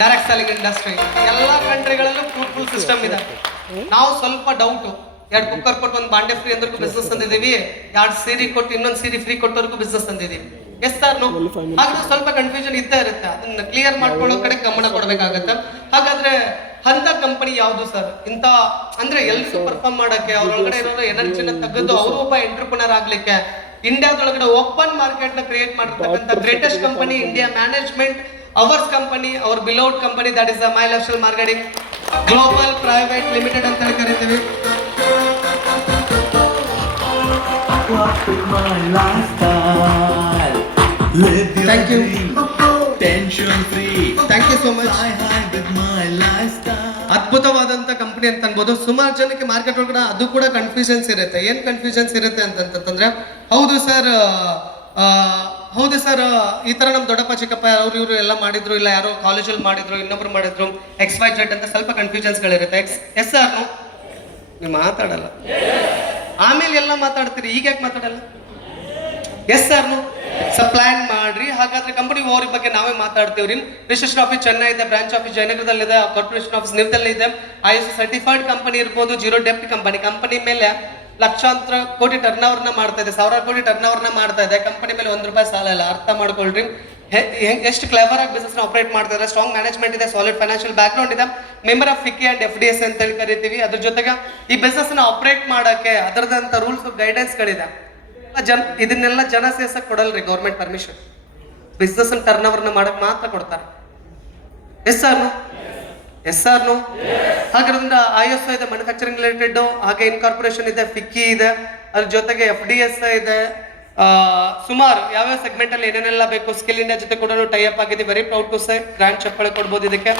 direct selling industry. ಎಲ್ಲ ಕಂಟ್ರಿಗಳಲ್ಲೂ ಫ್ರೂಟ್ಫುಲ್ ಸಿಸ್ಟಮ್ ಇದೆ. ನಾವು ಸ್ವಲ್ಪ ಡೌಟ್, 2 ಕುಕ್ಕರ್ ಕೊಟ್ಟು 1 ಬಾಂಡೆ ಫ್ರೀ ಅಂದ್ರೂ ಬಿಸ್ನೆಸ್ ಅಂದಿದ್ದೀವಿ, 2 ಸೀರೆ ಕೊಟ್ಟು ಇನ್ನೊಂದು ಸೀರೆ ಫ್ರೀ ಕೊಟ್ಟವ್ರಿಗೂ ಬಿಸ್ನೆಸ್ ಅಂದಿದ್ದೀವಿ. Yes sir. ಹಾಗಾದ್ರೆ ಸ್ವಲ್ಪ ಕನ್ಫ್ಯೂಷನ್ ಇದ್ದೇ ಇರುತ್ತೆ. ಅದನ್ನ ಕ್ಲಿಯರ್ ಮಾಡ್ಕೊಳ್ಳೋ ಕಡೆ ಗಮನ ಕೊಡ್ಬೇಕಾಗತ್ತೆ. ಹಾಗಾದ್ರೆ ಅಂತ ಕಂಪನಿ ಯಾವುದು ಸರ್? ಇಂತ ಅಂದ್ರೆ ಎಲ್ರಿಗೂ ಪರ್ಫಾರ್ಮ್ ಮಾಡಕ್ಕೆ, ಅವ್ರೊಳಗಡೆ ಇರೋ ಎನರ್ಜಿನ ತೆಗೆದು ಅವರು ಒಬ್ಬ ಎಂಟರ್ಪ್ರಿನರ್ ಆಗ್ಲಿಕ್ಕೆ ಇಂಡಿಯಾದೊಳಗಡೆ ಓಪನ್ ಮಾರ್ಕೆಟ್ ನ ಕ್ರಿಯೇಟ್ ಮಾಡಿರ್ತಕ್ಕಂಥ greatest company India management ours company, our beloved company, that is My Lifestyle Marketing Global Private Limited ಅಂತ ಕರಿತೀವಿ. Thank you. Tension free. Thank you so much. ಅದ್ಭುತವಾದಂತ ಕಂಪನಿ ಅಂತ ಅನ್ಬೋದು. ಸುಮಾರು ಜನಕ್ಕೆ ಮಾರ್ಕೆಟ್ ಒಳಗಡೆ ಅದು ಕೂಡ ಕನ್ಫ್ಯೂಷನ್ಸ್ ಇರುತ್ತೆ. ಏನ್ ಕನ್ಫ್ಯೂಷನ್ಸ್ ಇರುತ್ತೆ ಅಂತಂದ್ರೆ, ಹೌದು ಸರ್ ಈ ತರ ನಮ್ ದೊಡ್ಡಪ್ಪ ಚಿಕ್ಕಪ್ಪ ಅವ್ರು ಇವರು ಎಲ್ಲ ಮಾಡಿದ್ರು, ಇಲ್ಲ ಯಾರೋ ಕಾಲೇಜಲ್ಲಿ ಮಾಡಿದ್ರು, ಇನ್ನೊಬ್ರು ಮಾಡಿದ್ರು, XYZ ಅಂತ ಸ್ವಲ್ಪ ಕನ್ಫ್ಯೂಷನ್ಸ್ ಗಳಿರುತ್ತೆ. S sir. ನೀವು ಮಾತಾಡಲ್ಲ, ಆಮೇಲೆ ಎಲ್ಲ ಮಾತಾಡ್ತೀರಿ, ಈಗ ಯಾಕೆ ಮಾತಾಡಲ್ಲ? Yes sir. ಪ್ಲಾನ್ ಮಾಡ್ರಿ. ಹಾಗಾದ್ರೆ ಕಂಪನಿ ಓವರ್ ಬಗ್ಗೆ ನಾವೇ ಮಾತಾಡ್ತೀವ್ರಿ. ರಿಜಿಸ್ಟ್ರೇಷನ್ ಆಫೀಸ್ ಚೆನ್ನೈ ಇದೆ, ಬ್ರಾಂಚ್ ಆಫೀಸ್ ಜಯನಗರದಲ್ಲಿದೆ, ಕಾರ್ಪೊರೇಷನ್ ಆಫೀಸ್ ನಿರ್ದಲ್ಲಿ ಇದೆ. ISO ಸರ್ಟಿಫೈಡ್ ಕಂಪನಿ ಇರ್ಬೋದು, ಜೀರೋ ಡೆಪ್ಟ್ ಕಂಪನಿ ಮೇಲೆ ಲಕ್ಷಾಂತರ ಕೋಟಿ ಟರ್ನ್ ಓವರ್ನ ಮಾಡ್ತಾ ಇದೆ, 1000 ಕೋಟಿ ಟರ್ನ್ ಓವರ್ನ ಮಾಡ್ತಾ ಇದೆ. ಕಂಪನಿ ಮೇಲೆ 1 ರೂಪಾಯಿ ಸಾಲ ಇಲ್ಲ. ಅರ್ಥ ಮಾಡ್ಕೊಳ್ರಿ ಎಷ್ಟು ಕ್ಲೆವರ್ ಆಗಿ ಬಿಸ್ನೆಸ್ ಆಪರೇಟ್ ಮಾಡ್ತಾರೆ. ಸ್ಟ್ರಾಂಗ್ ಮ್ಯಾನೇಜ್ಮೆಂಟ್ ಇದೆ, ಸಾಲಿಡ್ ಫೈನಾನ್ಷಿಯಲ್ ಬ್ಯಾಕ್ ಗ್ರೌಂಡ್ ಇದೆ, member of FICCI and FDS ಅಂತ ಹೇಳಿ ಕರಿತೀವಿ. ಅದ್ರ ಜೊತೆಗೆ ಈ ಬಿಸ್ನೆಸ್ ನ ಆಪರೇಟ್ ಮಾಡಕ್ಕೆ ಅದರದಂತ ರೂಲ್ಸ್ ಗೈಡೆನ್ಸ್ ಗಳಿದೆ. ಇದನ್ನೆಲ್ಲ ಜನ ಸೇರ್ಸಕ್ ಕೊಡಲ್ರಿ ಗೌರ್ಮೆಂಟ್ ಪರ್ಮಿಷನ್. ಬಿಸ್ನೆಸ್ ಟರ್ನ್ ಓವರ್ನ ಮಾಡಕ್ ಮಾತ್ರ ಕೊಡ್ತಾರೆ. Yes sir. Yes sir. ಹಾಗಾದ್ರಿಂದ ISO ಇದೆ, ಮ್ಯಾನುಫ್ಯಾಕ್ಚರಿಂಗ್ ರಿಲೇಟೆಡ್, ಹಾಗೆ ಇನ್ಕಾರ್ಪೊರೇಷನ್ ಇದೆ, FICCI ಇದೆ, ಅದ್ರ ಜೊತೆಗೆ FDS ಇದೆ. ಸುಮಾರು ಯಾವ್ಯಾವ ಸೆಗ್ಮೆಂಟ್ ಅಲ್ಲಿ ಏನೇನೆಲ್ಲ ಬೇಕು, ಸ್ಕಿಲ್ ಇಂಡಿಯಾ ಜೊತೆ ಕೂಡ ಟೈ ಅಪ್ ಆಗಿದೆ. Very proud to say, grand ಚಪ್ಪಳೆ ಕೊಡ್ಬೋದು ಇದಕ್ಕೆ.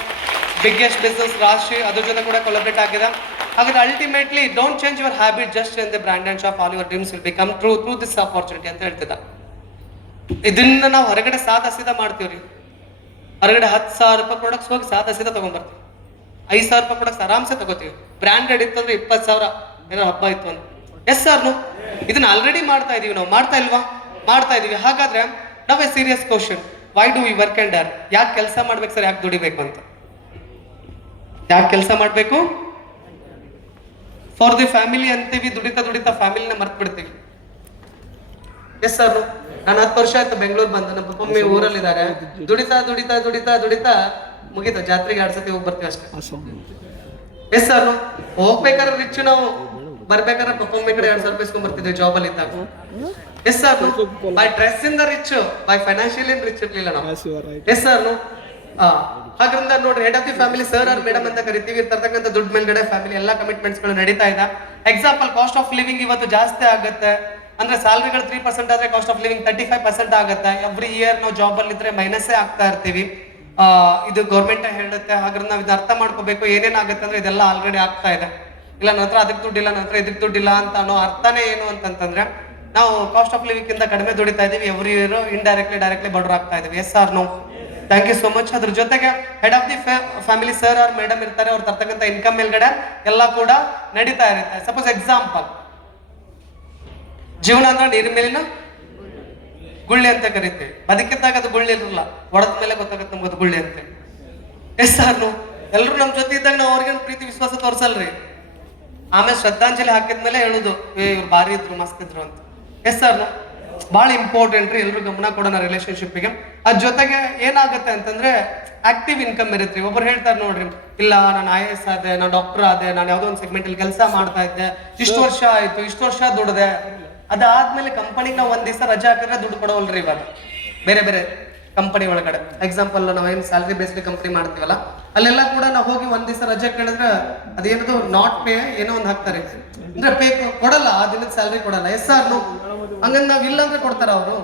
ಬಿಗ್ಗೆಸ್ಟ್ ಬಿಸ್ನೆಸ್ ರಾಶಿ ಅದ್ರ ಜೊತೆ ಕೂಡ ಕೊಲಾಬ್ರೇಟ್ ಆಗಿದೆ. ಹಾಗಾದ್ರೆ ultimately don't change your habit, just change the brand and shop, all your dreams will become true through this opportunity ಅಂತ ಹೇಳ್ತಿದ್ದ. ಇದನ್ನ ನಾವು ಹೊರಗಡೆ ಸಾದಾ ಸೀದಾ ಮಾಡ್ತೀವ್ರಿ. ಹೊರಗಡೆ 10,000 ರೂಪಾಯಿ ಪ್ರಾಡಕ್ಟ್ಸ್ ಹೋಗಿ ಸಾದಾ ಸೀದಾ ತಗೊಂಡ್ಬರ್ತೀವಿ. 5,000 ರೂಪಾಯಿ ಪ್ರಾಡಕ್ಟ್ಸ್ ಆರಾಮ್ಸೆ ತಗೋತೀವಿ. ಬ್ರ್ಯಾಂಡೆಡ್ ಇತ್ತಂದ್ರೆ 20,000 ಏನೋ ಹಬ್ಬ ಇತ್ತು ಅಂತ ಎಸ್ ಸರ್ ಇದನ್ನ ಆಲ್ರೆಡಿ ಮಾಡ್ತಾ ಇದೀವಿ ನಾವು, ಮಾಡ್ತಾ ಇಲ್ವಾ? ಮಾಡ್ತಾ ಇದೀವಿ. ಹಾಗಾದ್ರೆ ನಾವ್ A serious question, why do we work and earn? ಯಾಕೆ ಕೆಲಸ ಮಾಡ್ಬೇಕು ಸರ್, ಯಾಕೆ ದುಡಿಬೇಕು ಅಂತ? ಯಾಕೆ ಕೆಲಸ ಮಾಡ್ಬೇಕು? ಫಾರ್ ದಿ ಫ್ಯಾಮಿಲಿ ಅಂತೀವಿ, ದುಡಿತಾ ದುಡಿತಾ ಫ್ಯಾಮಿಲಿನ ಮರ್ತ್ ಬಿಡ್ತೀವಿ. ಎಸ್ ಸರ್ ನಾನು 10 ವರ್ಷ ಆಯ್ತು ಬೆಂಗಳೂರು ಬಂದು, ನಮ್ಮ ಪಪ್ಪ ಮಮ್ಮಿ ಊರಲ್ಲಿದ್ದಾರೆ. ದುಡಿತಾ ದುಡಿತಾ ದುಡಿತಾ ದುಡಿತಾ ಮುಗೀತ, ಜಾತ್ರೆಗೆ 2 ಸತಿ ಹೋಗಿ ಬರ್ತೀವಿ ಅಷ್ಟೇ. ಎಸ್ ಸರ್ ಹೋಗ್ಬೇಕಾದ್ರೆ ರಿಚ್, ನಾವು ಬರ್ಬೇಕಾದ್ರೆ ಪಪ್ಪ ಮಮ್ಮಿ ಕಡೆ 2,000 ರೂಪಾಯಿ ಇಸ್ಕೊಂಡ್ ಬರ್ತಿದ್ವಿ ಜಾಬ್ ಅಲ್ಲಿ ಇದ್ದಾಗ. ಎಸ್ ಸರ್ ಬೈ ಡ್ರೆಸ್ ಇಂದ ರಿಚ್, ಬೈ ಫೈನಾನ್ಷಿಯಲಿ ರಿಚ್ ಇರ್ಲಿಲ್ಲ ನಾವು. ಎಸ್ ಸರ್ ಹಾದ್ರಿಂದ ನೋಡ್ರಿ, head of the family sir or madam ಅಂತ ಕರಿತೀವಿ. ಇರ್ತಕ್ಕಂಥ ದುಡ್ಡು ಮೇಲ್ಗಡೆ ಫ್ಯಾಮಿಲಿ ಎಲ್ಲಾ ಕಮಿಟ್ಮೆಂಟ್ಸ್ ಗಳು ನಡೀತಾ ಇದೆ. ಎಕ್ಸಾಂಪಲ್, ಕಾಸ್ಟ್ ಆಫ್ ಲಿವಿಂಗ್ ಇವತ್ತು ಜಾಸ್ತಿ ಆಗುತ್ತೆ ಅಂದ್ರೆ ಸ್ಯಾಲರಿಗಳು 3% ಆದ್ರೆ ಕಾಸ್ಟ್ ಆಫ್ ಲಿವಿಂಗ್ 35% ಆಗುತ್ತೆ. ಎವ್ರಿ ಇಯರ್ ನಾವು ಜಾಬ್ ಅಲ್ಲಿ ಇದ್ರೆ ಮೈನಸ್ಸೇ ಆಗ್ತಾ ಇರ್ತೀವಿ. ಇದು ಗೌರ್ಮೆಂಟ್ ಹೇಳುತ್ತೆ. ಹಾಗಾದ್ರೆ ನಾವು ಇದನ್ನ ಅರ್ಥ ಮಾಡ್ಕೋಬೇಕು. ಏನೇನಾಗುತ್ತೆ ಅಂದ್ರೆ ಇದೆಲ್ಲ ಆಲ್ರೆಡಿ ಆಗ್ತಾ ಇದೆ. ಇಲ್ಲ ನನ್ನ ಹತ್ರ ಅದಕ್ಕೆ ದುಡ್ಡಿಲ್ಲ, ನನ್ನ ಹತ್ರ ಇದಕ್ಕೆ ದುಡ್ಡಿಲ್ಲ ಅಂತ ಅನ್ನೋ ಅರ್ಥನೇ ಏನು ಅಂತಂತಂದ್ರೆ, ನಾವು ಕಾಸ್ಟ್ ಆಫ್ ಲಿವಿಂಗ್ ಇಂದ ಕಡಿಮೆ ದುಡಿತಾ ಇದೀವಿ. ಎವ್ರಿ ಇಯರ್ ಡೈರೆಕ್ಟ್ಲಿ ಬಡವ್ರು ಆಗ್ತಾ ಇದೀವಿ. Yes or no? Thank you so much. ಅದ್ರ ಜೊತೆಗೆ head of the family sir or madam ಇರ್ತಾರೆ. ಅವ್ರು ತರ್ತಕ್ಕಂಥ ಇನ್ಕಮ್ ಮೇಲ್ಗಡೆ ಎಲ್ಲ ಕೂಡ ನಡೀತಾ ಇರುತ್ತೆ. ಸಪೋಸ್ ಎಕ್ಸಾಂಪಲ್, ಜೀವನ ಅಂದ್ರೆ ನೀರಿನ ಮೇಲಿನ ಗುಳ್ಳಿ ಅಂತ ಕರಿತೀವಿ. ಬದುಕಿದ್ದಾಗ ಅದು ಗುಳ್ಳಿ ಇರಲ್ಲ, ಒಡದ ಮೇಲೆ ಗೊತ್ತಾಗುತ್ತೆ ನಮ್ಗೆ ಅದು ಗುಳ್ಳಿ ಅಂತ. Yes or no? ಎಲ್ರು ನಮ್ ಜೊತೆ ಇದ್ದಾಗ ನಾವು ಅವ್ರಿಗೇನು ಪ್ರೀತಿ ವಿಶ್ವಾಸ ತೋರ್ಸಲ್ರಿ. ಆಮೇಲೆ ಶ್ರದ್ಧಾಂಜಲಿ ಹಾಕಿದ್ಮೇಲೆ ಹೇಳುದು, ಇವ್ರು ಭಾರಿ ಇದ್ರು, ಮಸ್ತ್ ಇದ್ರು ಅಂತ. ಎಸ್ ಸರ್ ಬಹಳ ಇಂಪಾರ್ಟೆಂಟ್ ರೀ, ಎಲ್ರು ಗಮನ ಕೊಡೋಣ ರಿಲೇಶನ್ಶಿಪ್ಗೆ. ಅದ್ ಜೊತೆಗೆ ಏನಾಗುತ್ತೆ ಅಂತಂದ್ರೆ ಆಕ್ಟಿವ್ ಇನ್ಕಮ್ ಇರುತ್ತೆ. ಒಬ್ರು ಹೇಳ್ತಾರೆ ನೋಡ್ರಿ, ಇಲ್ಲ ನಾನು IAS ಆದೆ, ನಾನು ಡಾಕ್ಟರ್ ಆದೆ, ನಾನು ಯಾವ್ದೋ ಒಂದು ಸೆಗ್ಮೆಂಟ್ ಅಲ್ಲಿ ಕೆಲಸ ಮಾಡ್ತಾ ಇದ್ದೆ, ಇಷ್ಟು ವರ್ಷ ಆಯ್ತು, ಇಷ್ಟು ವರ್ಷ ದುಡ್ದೆ, ಅದಾದ್ಮೇಲೆ ಕಂಪನಿಗೆ ನಾವು 1 ದಿವಸ ರಜೆ ಹಾಕಿದ್ರೆ ದುಡ್ಡು ಕೊಡೋಲ್ರಿ ಇವಾಗ ಬೇರೆ ಬೇರೆ ಕಂಪನಿ ಒಳಗಡೆ. ಎಕ್ಸಾಂಪಲ್, ನಾವೇನು ಸ್ಯಾಲರಿ ಬೇಸ್ಡ್ ಕಂಪನಿ ಮಾಡ್ತೀವಲ್ಲ, ಅಲ್ಲೆಲ್ಲ ಕೂಡ ನಾವು ಹೋಗಿ 1 ದಿವಸ ರಜೆ ಕೇಳಿದ್ರೆ ಅದೇನದು ನಾಟ್ ಪೇ ಏನೋ ಒಂದು ಹಾಕ್ತಾರೆ, ಅಂದ್ರೆ ಪೇ ಕೊಡಲ್ಲ, ಆ ದಿನದ ಸ್ಯಾಲರಿ ಕೊಡಲ್ಲ. Yes or no? ಹಂಗಂದ್ರೆ ನಾವಿಲ್ಲ ಅಂದ್ರೆ ಕೊಡ್ತಾರ ಅವರು?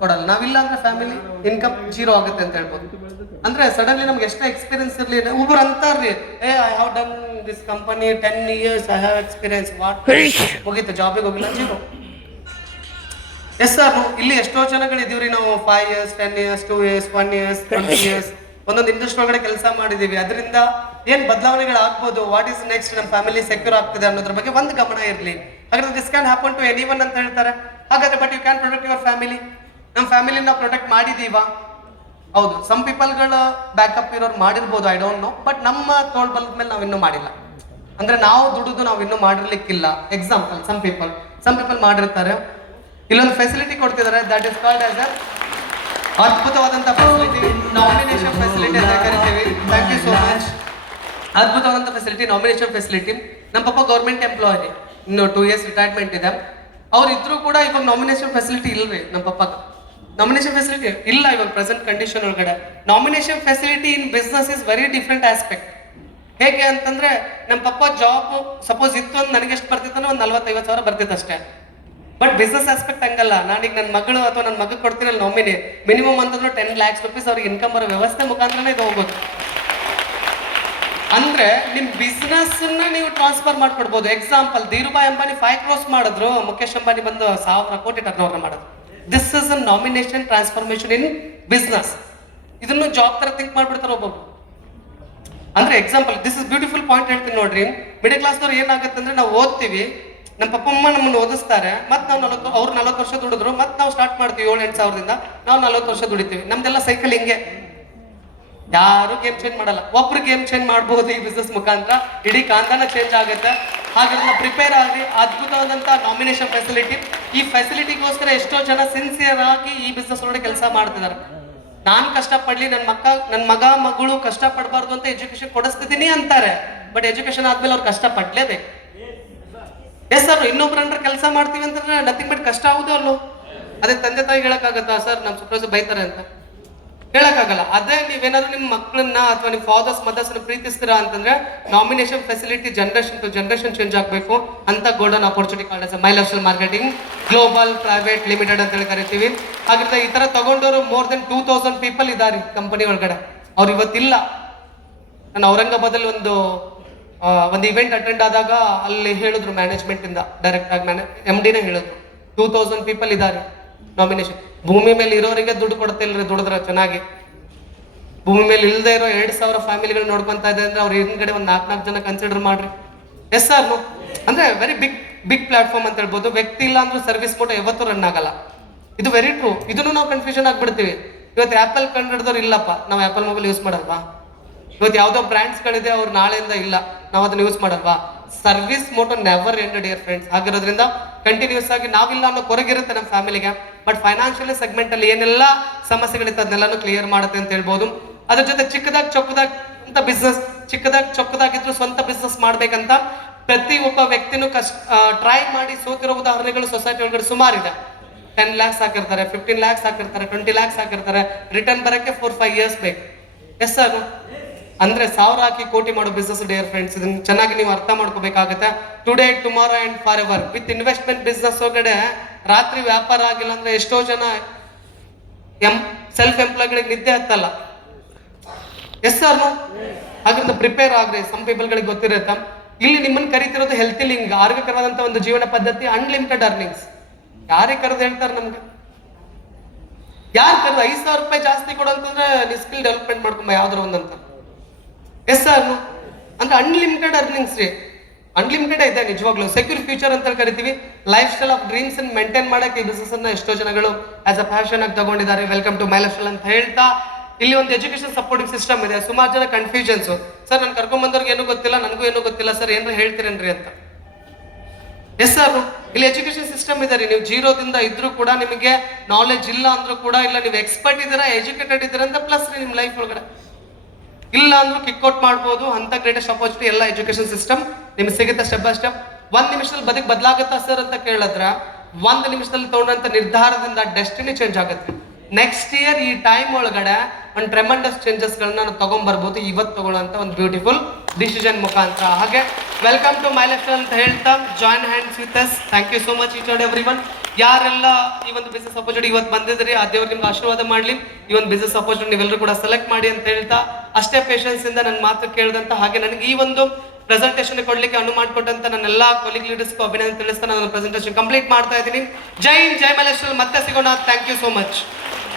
ಕೊಡಲ್ಲ. ನಾವಿಲ್ಲ ಅಂದ್ರೆ ಫ್ಯಾಮಿಲಿ ಇನ್ಕಮ್ 0 ಆಗುತ್ತೆ ಅಂತ ಹೇಳ್ಬೋದು. ಅಂದ್ರೆ ಸಡನ್ಲಿ ನಮ್ಗೆ ಎಷ್ಟೇ ಎಕ್ಸ್ಪೀರಿಯನ್ಸ್ ಇರ್ಲಿ, ಒಬ್ರು ಅಂತಾರ್ರಿ, I have done this company 10 years, I have experience. What? ಮುಗೀತು, ಜಾಬಿಗೆ ಹೋಗಿಲ್ಲ, 0. ಎಸ್ ಆರ್ ಇಲ್ಲಿ ಎಷ್ಟೋ ಜನಗಳು ಇದೀವ್ರಿ ನಾವು. 5 years, 10 years, 2 years, 1 years, 20 years ಒಂದೊಂದು ಇಂಡಸ್ಟ್ರಿ ಒಳಗಡೆ ಕೆಲಸ ಮಾಡಿದೀವಿ. ಅದರಿಂದ ಏನ್ ಬದಲಾವಣೆಗಳು ಆಗ್ಬೋದು, ವಾಟ್ ಇಸ್ ನೆಕ್ಸ್ಟ್, ನಮ್ಮ ಫ್ಯಾಮಿಲಿ ಸೆಕ್ಯೂರ್ ಆಗ್ತದೆ ಅನ್ನೋದ್ರ ಬಗ್ಗೆ ಒಂದು ಗಮನ ಇರಲಿ. ಹಾಗಾದ್ರೆ this can happen to anyone ಅಂತ ಹೇಳ್ತಾರೆ. ಹಾಗಾದ್ರೆ but you can protect your family. ನಮ್ಮ ಫ್ಯಾಮಿಲಿ ನಾವು ಪ್ರೊಟೆಕ್ಟ್ ಮಾಡಿದೀವಾ? ಹೌದು, ಸಮ್ ಪೀಪಲ್ಗಳು ಬ್ಯಾಕಪ್ ಇರೋರು ಮಾಡಿರ್ಬೋದು, ಐ ಡೋಂಟ್ ನೋ. ಬಟ್ ನಮ್ಮ ತೋಳ್ ಬಲದ ಮೇಲೆ ನಾವು ಇನ್ನೂ ಮಾಡಿಲ್ಲ. ಅಂದ್ರೆ ನಾವು ದುಡಿದು ನಾವು ಇನ್ನೂ ಮಾಡಿರ್ಲಿಕ್ಕಿಲ್ಲ. ಎಕ್ಸಾಂಪಲ್, ಸಮ್ ಪೀಪಲ್ ಮಾಡಿರ್ತಾರೆ. ಇಲ್ಲೊಂದು ಫೆಸಿಲಿಟಿ ಕೊಡ್ತಿದ್ದಾರೆ, ದಟ್ ಇಸ್ ಕಾಲ್ಡ್ ಆಸ್ ಅದ್ಭುತವಾದಂಥ ಫೆಸಿಲಿಟಿ, ನಾಮಿನೇಷನ್ ಫೆಸಿಲಿಟಿ ಅಂತ ಕರಿತೀವಿ. Thank you so much. ಅದ್ಭುತವಾದಂಥ ಫೆಸಿಲಿಟಿ, ನಾಮಿನೇಷನ್ ಫೆಸಿಲಿಟಿ. ನಮ್ಮ ಪಪ್ಪ ಗೌರ್ಮೆಂಟ್ ಎಂಪ್ಲಾಯಿ, ಇನ್ನು 2 years ರಿಟೈರ್ಮೆಂಟ್ ಇದೆ. ಅವ್ರು ಇದ್ರೂ ಕೂಡ ಇವಾಗ ನಾಮಿನೇಷನ್ ಫೆಸಿಲಿಟಿ ಇಲ್ರಿ. ನಮ್ಮ ಪಪ್ಪ ನಾಮಿನೇಷನ್ ಫೆಸಿಲಿಟಿ ಇಲ್ಲ ಇವಾಗ ಪ್ರೆಸೆಂಟ್ ಕಂಡೀಷನ್ ಒಳಗಡೆ. Nomination facility in business is very different aspect. ಹೇಗೆ ಅಂತಂದ್ರೆ, ನಮ್ಮ ಪಪ್ಪ ಜಾಬ್ ಸಪೋಸ್ ಇತ್ತು ಅಂತ ನನಗೆ ಎಷ್ಟು ಬರ್ತಿತ್ತು, ಒಂದು 40-50 ಸಾವಿರ ಬರ್ತಿತ್ತು ಅಷ್ಟೇ. ಬಟ್ ಬಿಸ್ನೆಸ್ ಆಸ್ಪೆಕ್ಟ್ ಹಂಗಲ್ಲ. ನಾನೀಗ ನನ್ನ ಮಗಳು ಅಥವಾ ನನ್ನ ಮಗ ಕೊಡ್ತೀನಲ್ಲ ನಾಮಿನಿ, ಮಿನಿಮಮ್ ಅಂತಂದ್ರೆ 10 lakhs rupees ಅವ್ರಿಗೆ ಇನ್ಕಮ್ ಬರೋ ವ್ಯವಸ್ಥೆ ಮುಖಾಂತರನೇ ಇದು ಹೋಗೋದು. ಅಂದ್ರೆ ನಿಮ್ ಬಿಸ್ನೆಸ್ ನೀವು ಟ್ರಾನ್ಸ್ಫರ್ ಮಾಡ್ಕೊಡ್ಬೋದು. ಎಕ್ಸಾಂಪಲ್, ಧೀರುಭಾಯ್ ಅಂಬಾನಿ 5 crores ಮಾಡಿದ್ರು, ಮುಖೇಶ್ ಅಂಬಾನಿ ಬಂದು 1000 ಕೋಟಿ ಟರ್ನ್ ಓವರ್ ಮಾಡಿದ್ರು. This is a nomination transformation in business. ಇದನ್ನು ಜಾಬ್ ತರ ಥಿಂಕ್ ಮಾಡ್ಬಿಡ್ತಾರೆ ಒಬ್ಬೊಬ್ರು. ಅಂದ್ರೆ example, this is beautiful point ಹೇಳ್ತೀನಿ ನೋಡ್ರಿ. ಮಿಡಲ್ ಕ್ಲಾಸ್ದವ್ರು ಏನಾಗುತ್ತೆ ಅಂದ್ರೆ, ನಾವು ಓದ್ತೀವಿ, ನಮ್ಮ ಪಪ್ಪ ಅಮ್ಮ ನಮ್ಮನ್ನು ಓದಿಸ್ತಾರೆ, ಮತ್ತೆ ನಾವು ಅವ್ರು 40 ವರ್ಷ ದುಡಿದ್ರು, ಮತ್ತೆ ನಾವು ಸ್ಟಾರ್ಟ್ ಮಾಡ್ತೀವಿ 7-8 ಸಾವಿರದಿಂದ, ನಾವು 40 ವರ್ಷ ದುಡಿತೀವಿ. ನಮ್ದೆಲ್ಲ ಸೈಕಲ್ ಹಿಂಗೆ. ಯಾರು ಗೇಮ್ ಚೇಂಜ್ ಮಾಡಲ್ಲ. ಒಬ್ರು ಗೇಮ್ ಚೇಂಜ್ ಮಾಡಬಹುದು ಈ ಬಿಸ್ನೆಸ್ ಮುಖಾಂತರ, ಇಡೀ ಕಾಂತಾನ ಚೇಂಜ್ ಆಗುತ್ತೆ. ಹಾಗಾದ್ರೆ ಪ್ರಿಪೇರ್ ಆಗಿ. ಅದ್ಭುತವಾದಂತ ನಾಮಿನೇಷನ್ ಫೆಸಿಲಿಟಿ. ಈ ಫೆಸಿಲಿಟಿಗೋಸ್ಕರ ಎಷ್ಟೋ ಜನ ಸಿನ್ಸಿಯರ್ ಆಗಿ ಈ ಬಿಸ್ನೆಸ್ ಒಳಗಡೆ ಕೆಲಸ ಮಾಡ್ತಿದ್ದಾರೆ. ನಾನ್ ಕಷ್ಟಪಡ್ಲಿ, ನನ್ನ ಮಗ ಮಗಳು ಕಷ್ಟ ಪಡಬಾರ್ದು ಅಂತ ಎಜುಕೇಶನ್ ಕೊಡಿಸ್ತಿದ್ದೀನಿ ಅಂತಾರೆ. ಬಟ್ ಎಜುಕೇಶನ್ ಆದ್ಮೇಲೆ ಅವ್ರು ಕಷ್ಟ ಪಡ್ಲೇಬೇಕು. ಎಸ್ ಸರ್, ಇನ್ನೊಬ್ರ ಅಂಡ್ರೆ ಕೆಲಸ ಮಾಡ್ತೀವಿ ಅಂತಂದ್ರೆ ನಥಿಂಗ್ ಬಟ್ ಕಷ್ಟ ಆಗುದು ಅಲ್ಲೋ. ಅದೇ ತಂದೆ ತಾಯಿ ಹೇಳಕ್ಕಾಗತ್ತಾ ಸರ್, ನಮ್ಮ ಸೂಪರ್ವೈಸರ್ ಬೈತಾರೆ ಅಂತ? ಹೇಳಕ್ಕಾಗಲ್ಲ. ಅದೇ ನೀವೇನಾದ್ರೂ ನಿಮ್ಮ ಮಕ್ಕಳನ್ನ ಅಥವಾ ನಿಮ್ಮ ಫಾದರ್ಸ್ ಮದರ್ಸ್ ಪ್ರೀತಿಸ್ತೀರಾ ಅಂತಂದ್ರೆ, nomination facility generation to generation change ಆಗಬೇಕು ಅಂತ golden opportunity called as My Life Style Marketing Global Private Limited ಅಂತ ಹೇಳಿ ಕರಿತೀವಿ. ಹಾಗಿದ್ರೆ ಈ ತರ ತಗೊಂಡವರು more than 2000 people ಇದ್ದಾರೆ ಕಂಪನಿ ಒಳಗಡೆ. ಅವ್ರು ಇವತ್ತಿಲ್ಲ. ನಾನು ಔರಂಗಾಬಾದಲ್ಲಿ ಒಂದು ಇವೆಂಟ್ ಅಟೆಂಡ್ ಆದಾಗ ಅಲ್ಲಿ ಹೇಳಿದ್ರು, ಮ್ಯಾನೇಜ್ಮೆಂಟ್ ಇಂದ ಡೈರೆಕ್ಟ್ ಆಗಿ MD ಹೇಳಿದ್ರು 2000 people ಇದ್ದಾರೆ ನಾಮಿನೇಷನ್. ಭೂಮಿ ಮೇಲೆ ಇರೋರಿಗೆ ದುಡ್ಡು ಕೊಡ್ತಿಲ್ರಿ, ದುಡಿದ್ರೆ ಚೆನ್ನಾಗಿ. ಭೂಮಿ ಮೇಲೆ ಇಲ್ಲದೆ ಇರೋ 2000 ಫ್ಯಾಮಿಲಿಗಳು ನೋಡ್ಕೊಂತ ಇದೆ ಅಂದ್ರೆ ಅವ್ರ ಹಿಂದ್ಗಡೆ ಒಂದು 4-4 ಜನ ಕನ್ಸಿಡರ್ ಮಾಡ್ರಿ. ಎಸ್ ಸರ್, ಅಂದ್ರೆ ವೆರಿ ಬಿಗ್ ಬಿಗ್ ಪ್ಲಾಟ್ಫಾರ್ಮ್ ಅಂತ ಹೇಳ್ಬೋದು. ವ್ಯಕ್ತಿ ಇಲ್ಲ ಅಂದ್ರೆ ಸರ್ವಿಸ್ ಮೋಟೋ ಯಾವತ್ತೂ ರನ್ ಆಗಲ್ಲ. ಇದು ವೆರಿ ಟ್ರೂ. ಇದನ್ನು ನಾವು ಕನ್ಫ್ಯೂಷನ್ ಆಗ್ಬಿಡ್ತೀವಿ. ಇವತ್ತು ಆ್ಯಪಲ್ ಕಂಡಿಡಿದವ್ರು ಇಲ್ಲಪ್ಪ, ನಾವು ಆ್ಯಪಲ್ ಮೊಬೈಲ್ ಯೂಸ್ ಮಾಡಲ್ವಾ? ಇವತ್ತು ಯಾವುದೋ ಬ್ರ್ಯಾಂಡ್ಸ್ಗಳಿದೆ, ಅವ್ರು ನಾಳೆಯಿಂದ ಇಲ್ಲ, ನಾವು ಅದನ್ನ ಯೂಸ್ ಮಾಡಲ್ವಾ? Service Moto never end dear friends. ಆಗಿರೋದ್ರಿಂದ ಕಂಟಿನ್ಯೂಸ್ ಆಗಿ ನಾವಿಲ್ಲ ಅನ್ನೋ ಕೊರಗಿರುತ್ತೆ ನಮ್ಮ ಫ್ಯಾಮಿಲಿಗೆ. ಬಟ್ ಫೈನಾನ್ಷಿಯಲ್ ಸೆಗ್ಮೆಂಟ್ ಅಲ್ಲಿ ಏನೆಲ್ಲ ಸಮಸ್ಯೆಗಳಿತ್ತು ಅದನ್ನೆಲ್ಲಾನು ಕ್ಲಿಯರ್ ಮಾಡುತ್ತೆ ಅಂತ ಹೇಳ್ಬೋದು. ಅದ್ರ ಜೊತೆ ಚಿಕ್ಕದಾಗಿ ಚೊಕ್ಕದಾಗಿ ಬಿಸ್ನೆಸ್, ಚಿಕ್ಕದಾಗಿ ಚೊಕ್ಕದಾಗಿದ್ರು ಸ್ವಂತ ಬಿಸ್ನೆಸ್ ಮಾಡ್ಬೇಕಂತ ಪ್ರತಿ ಒಬ್ಬ ವ್ಯಕ್ತಿನೂ ಟ್ರೈ ಮಾಡಿ ಸೋತಿರೋ ಉದಾಹರಣೆಗಳು ಸೊಸೈಟಿ ಒಳಗಡೆ ಸುಮಾರಿದೆ. 10 lakhs ಹಾಕಿರ್ತಾರೆ, 15 lakhs ಹಾಕಿರ್ತಾರೆ, 20 lakhs ಹಾಕಿರ್ತಾರೆ. ರಿಟರ್ನ್ ಬರಕ್ಕೆ 4-5 years ಬೇಕು. ಎಸ್ ಸರ್, ಅಂದ್ರೆ 1000 ಹಾಕಿ ಕೋಟಿ ಮಾಡೋ ಬಿಸ್ನೆಸ್ ಡಿಯರ್ ಫ್ರೆಂಡ್ಸ್. ಇದನ್ನ ಚೆನ್ನಾಗಿ ನೀವು ಅರ್ಥ ಮಾಡ್ಕೋಬೇಕಾಗುತ್ತೆ. Today, tomorrow and for ever. With investment business ಒಳಗಡೆ ರಾತ್ರಿ ವ್ಯಾಪಾರ ಆಗಿಲ್ಲ ಅಂದ್ರೆ ಎಷ್ಟೋ ಜನ ಸೆಲ್ಫ್ ಎಂಪ್ಲಾಯ್ಗಳಿಗೆ ನಿದ್ದೆ ಹತ್ತಲ್ಲ. ಎಸ್ ಸರ್, ಹಾಗಾದ್ರೆ ಪ್ರಿಪೇರ್ ಆಗ್ರಿ. ಸಮ್ ಪೀಪಲ್ಗಳಿಗೆ ಗೊತ್ತಿರುತ್ತೆ. ಇಲ್ಲಿ ನಿಮ್ಮನ್ನು ಕರಿತಿರೋದು ಹೆಲ್ತಿ ಲಿಂಗ್, ಆರೋಗ್ಯಕರವಾದಂತ ಒಂದು ಜೀವನ ಪದ್ಧತಿ, ಅನ್ಲಿಮಿಟೆಡ್ ಅರ್ನಿಂಗ್ಸ್. ಯಾರೇ ಕರೆದು ಹೇಳ್ತಾರೆ ನಮ್ಗೆ? ಯಾರು ಕರೆದು 5,000 ರೂಪಾಯಿ ಜಾಸ್ತಿ ಕೊಡು ಅಂತಂದ್ರೆ ನೀವು ಸ್ಕಿಲ್ ಡೆವಲಪ್ಮೆಂಟ್ ಮಾಡ್ಕೊಂಬ ಯಾವ್ದಾರ ಒಂದಂತ. ಎಸ್ ಸರ್, ಅಂದ್ರೆ ಅನ್ಲಿಮಿಟೆಡ್ ಅರ್ನಿಂಗ್ಸ್ ರೀ. ಅನ್ಲಿಮಿಟೆಡ್ ಇದೆ ನಿಜವಾಗ್ಲೂ. ಸೆಕ್ಯೂರ್ ಫ್ಯೂಚರ್ ಅಂತ ಕರಿತೀವಿ. ಲೈಫ್ ಸ್ಟೈಲ್ ಆಫ್ ಡ್ರೀಮ್ಸ್ ಅನ್ನು ಮೇಂಟೈನ್ ಮಾಡಕ್ಕೆ ಈ ಬಿಸ್ನೆಸ್ ಅನ್ನ ಎಷ್ಟೋ ಜನಗಳು ಆಸ್ ಅ ಪ್ಯಾಷನ್ ಆಗಿ ತಗೊಂಡಿದ್ದಾರೆ. Welcome to My Life Style ಅಂತ ಹೇಳ್ತಾ, ಇಲ್ಲಿ ಒಂದು ಎಜುಕೇಶನ್ ಸಪೋರ್ಟಿಂಗ್ ಸಿಸ್ಟಮ್ ಇದೆ. ಸುಮಾರು ಜನ ಕನ್ಫ್ಯೂಷನ್ಸ್, ಸರ್ ನಾನು ಕರ್ಕೊಂಡ್ ಬಂದವ್ರಿಗೆ ಏನೂ ಗೊತ್ತಿಲ್ಲ, ನನಗೂ ಏನೂ ಗೊತ್ತಿಲ್ಲ ಸರ್, ಏನಾರ ಹೇಳ್ತೀರೇನ್ರಿ ಅಂತ. ಎಸ್ ಸರ್, ಇಲ್ಲಿ ಎಜುಕೇಶನ್ ಸಿಸ್ಟಮ್ ಇದೆ ರೀ. ನೀವು ಜೀರೋದಿಂದ ಇದ್ರೂ ಕೂಡ, ನಿಮಗೆ ನಾಲೆಜ್ ಇಲ್ಲ ಅಂದ್ರೂ ಕೂಡ, ಇಲ್ಲ ನೀವು ಎಕ್ಸ್ಪರ್ಟ್ ಇದ್ದೀರಾ, ಎಜುಕೇಟೆಡ್ ಇದ್ದೀರಾ ಅಂತ ಪ್ಲಸ್ ರೀ ನಿಮ್ಮ ಲೈಫ್ ಒಳಗಡೆ. ಇಲ್ಲ ಅಂದ್ರೂ ಕಿಕ್ಔಟ್ ಮಾಡ್ಬೋದು. ಅಂತ ಗ್ರೇಟೆಸ್ಟ್ ಅಪರ್ಚುನಿಟಿ ಎಲ್ಲ ಎಜುಕೇಶನ್ ಸಿಸ್ಟಮ್ ನಿಮ್ಗೆ ಸಿಗುತ್ತೆ ಸ್ಟೆಪ್ ಬೈ ಸ್ಟೆಪ್. 1 ನಿಮಿಷದಲ್ಲಿ ಬದುಕು ಬದಲಾಗುತ್ತಾ ಸರ್ ಅಂತ ಕೇಳಿದ್ರ, 1 ನಿಮಿಷದಲ್ಲಿ ತಗೊಂಡಂತ ನಿರ್ಧಾರದಿಂದ ಡೆಸ್ಟಿನಿ ಚೇಂಜ್ ಆಗುತ್ತೆ. ನೆಕ್ಸ್ಟ್ ಇಯರ್ ಈ ಟೈಮ್ ಒಳಗಡೆ ಒಂದು ಟ್ರೆಮೆಂಡಸ್ ಚೇಂಜಸ್ ಗಳನ್ನ ನಾವು ತಗೊಂಡ್ಬರ್ಬೋದು ಇವತ್ತು ತಗೊಳ್ಳೋಂತ ಒಂದು ಬ್ಯೂಟಿಫುಲ್ ಡಿಸಿಷನ್ ಮುಖಾಂತರ. ಹಾಗೆ ವೆಲ್ಕಮ್ ಟು ಮೈ ಲೈಫ್ ಅಂತ ಹೇಳ್ತಾ, join hands with us. Thank you so much each and every one. ಯಾರೆಲ್ಲ ಈ ಒಂದು ಬಿಸ್ನೆಸ್ ಅಪರ್ಚುನಿಟಿ ಇವತ್ತು ಬಂದಿದ್ರಿ, ಆ ದೇವ್ರು ನಿಮ್ಗೆ ಆಶೀರ್ವಾದ ಮಾಡ್ಲಿ. ಈ ಒಂದು ಬಿಸ್ನೆಸ್ ಅಪರ್ಚುನಿಟಿ ನೀವೆಲ್ಲರೂ ಕೂಡ ಸೆಲೆಕ್ಟ್ ಮಾಡಿ ಅಂತ ಹೇಳ್ತಾ, ಅಷ್ಟೇ ಪೇಷನ್ಸ್ ಇಂದ ನನ್ನ ಮಾತು ಕೇಳಿದಂತ, ಹಾಗೆ ನನಗೆ ಈ ಒಂದು ಪ್ರೆಸೆಂಟೇಷನ್ ಕೊಡ್ಲಿಕ್ಕೆ ಅನುವು ಮಾಡಿಕೊಟ್ಟಂತ ನನ್ನ ಎಲ್ಲಾ ಕೊಲೀಗ್ ಲೀಡರ್ಸ್ಗೂ ಅಭಿನಂದನೆ ತಿಳಿಸ್ತಾ ನಾನು ಪ್ರೆಸೆಂಟೇಷನ್ ಕಂಪ್ಲೀಟ್ ಮಾಡ್ತಾ ಇದ್ದೀನಿ. Jai Hind, Jai My Life Style. ಮತ್ತೆ ಸಿಗೋಣ. Thank you so much.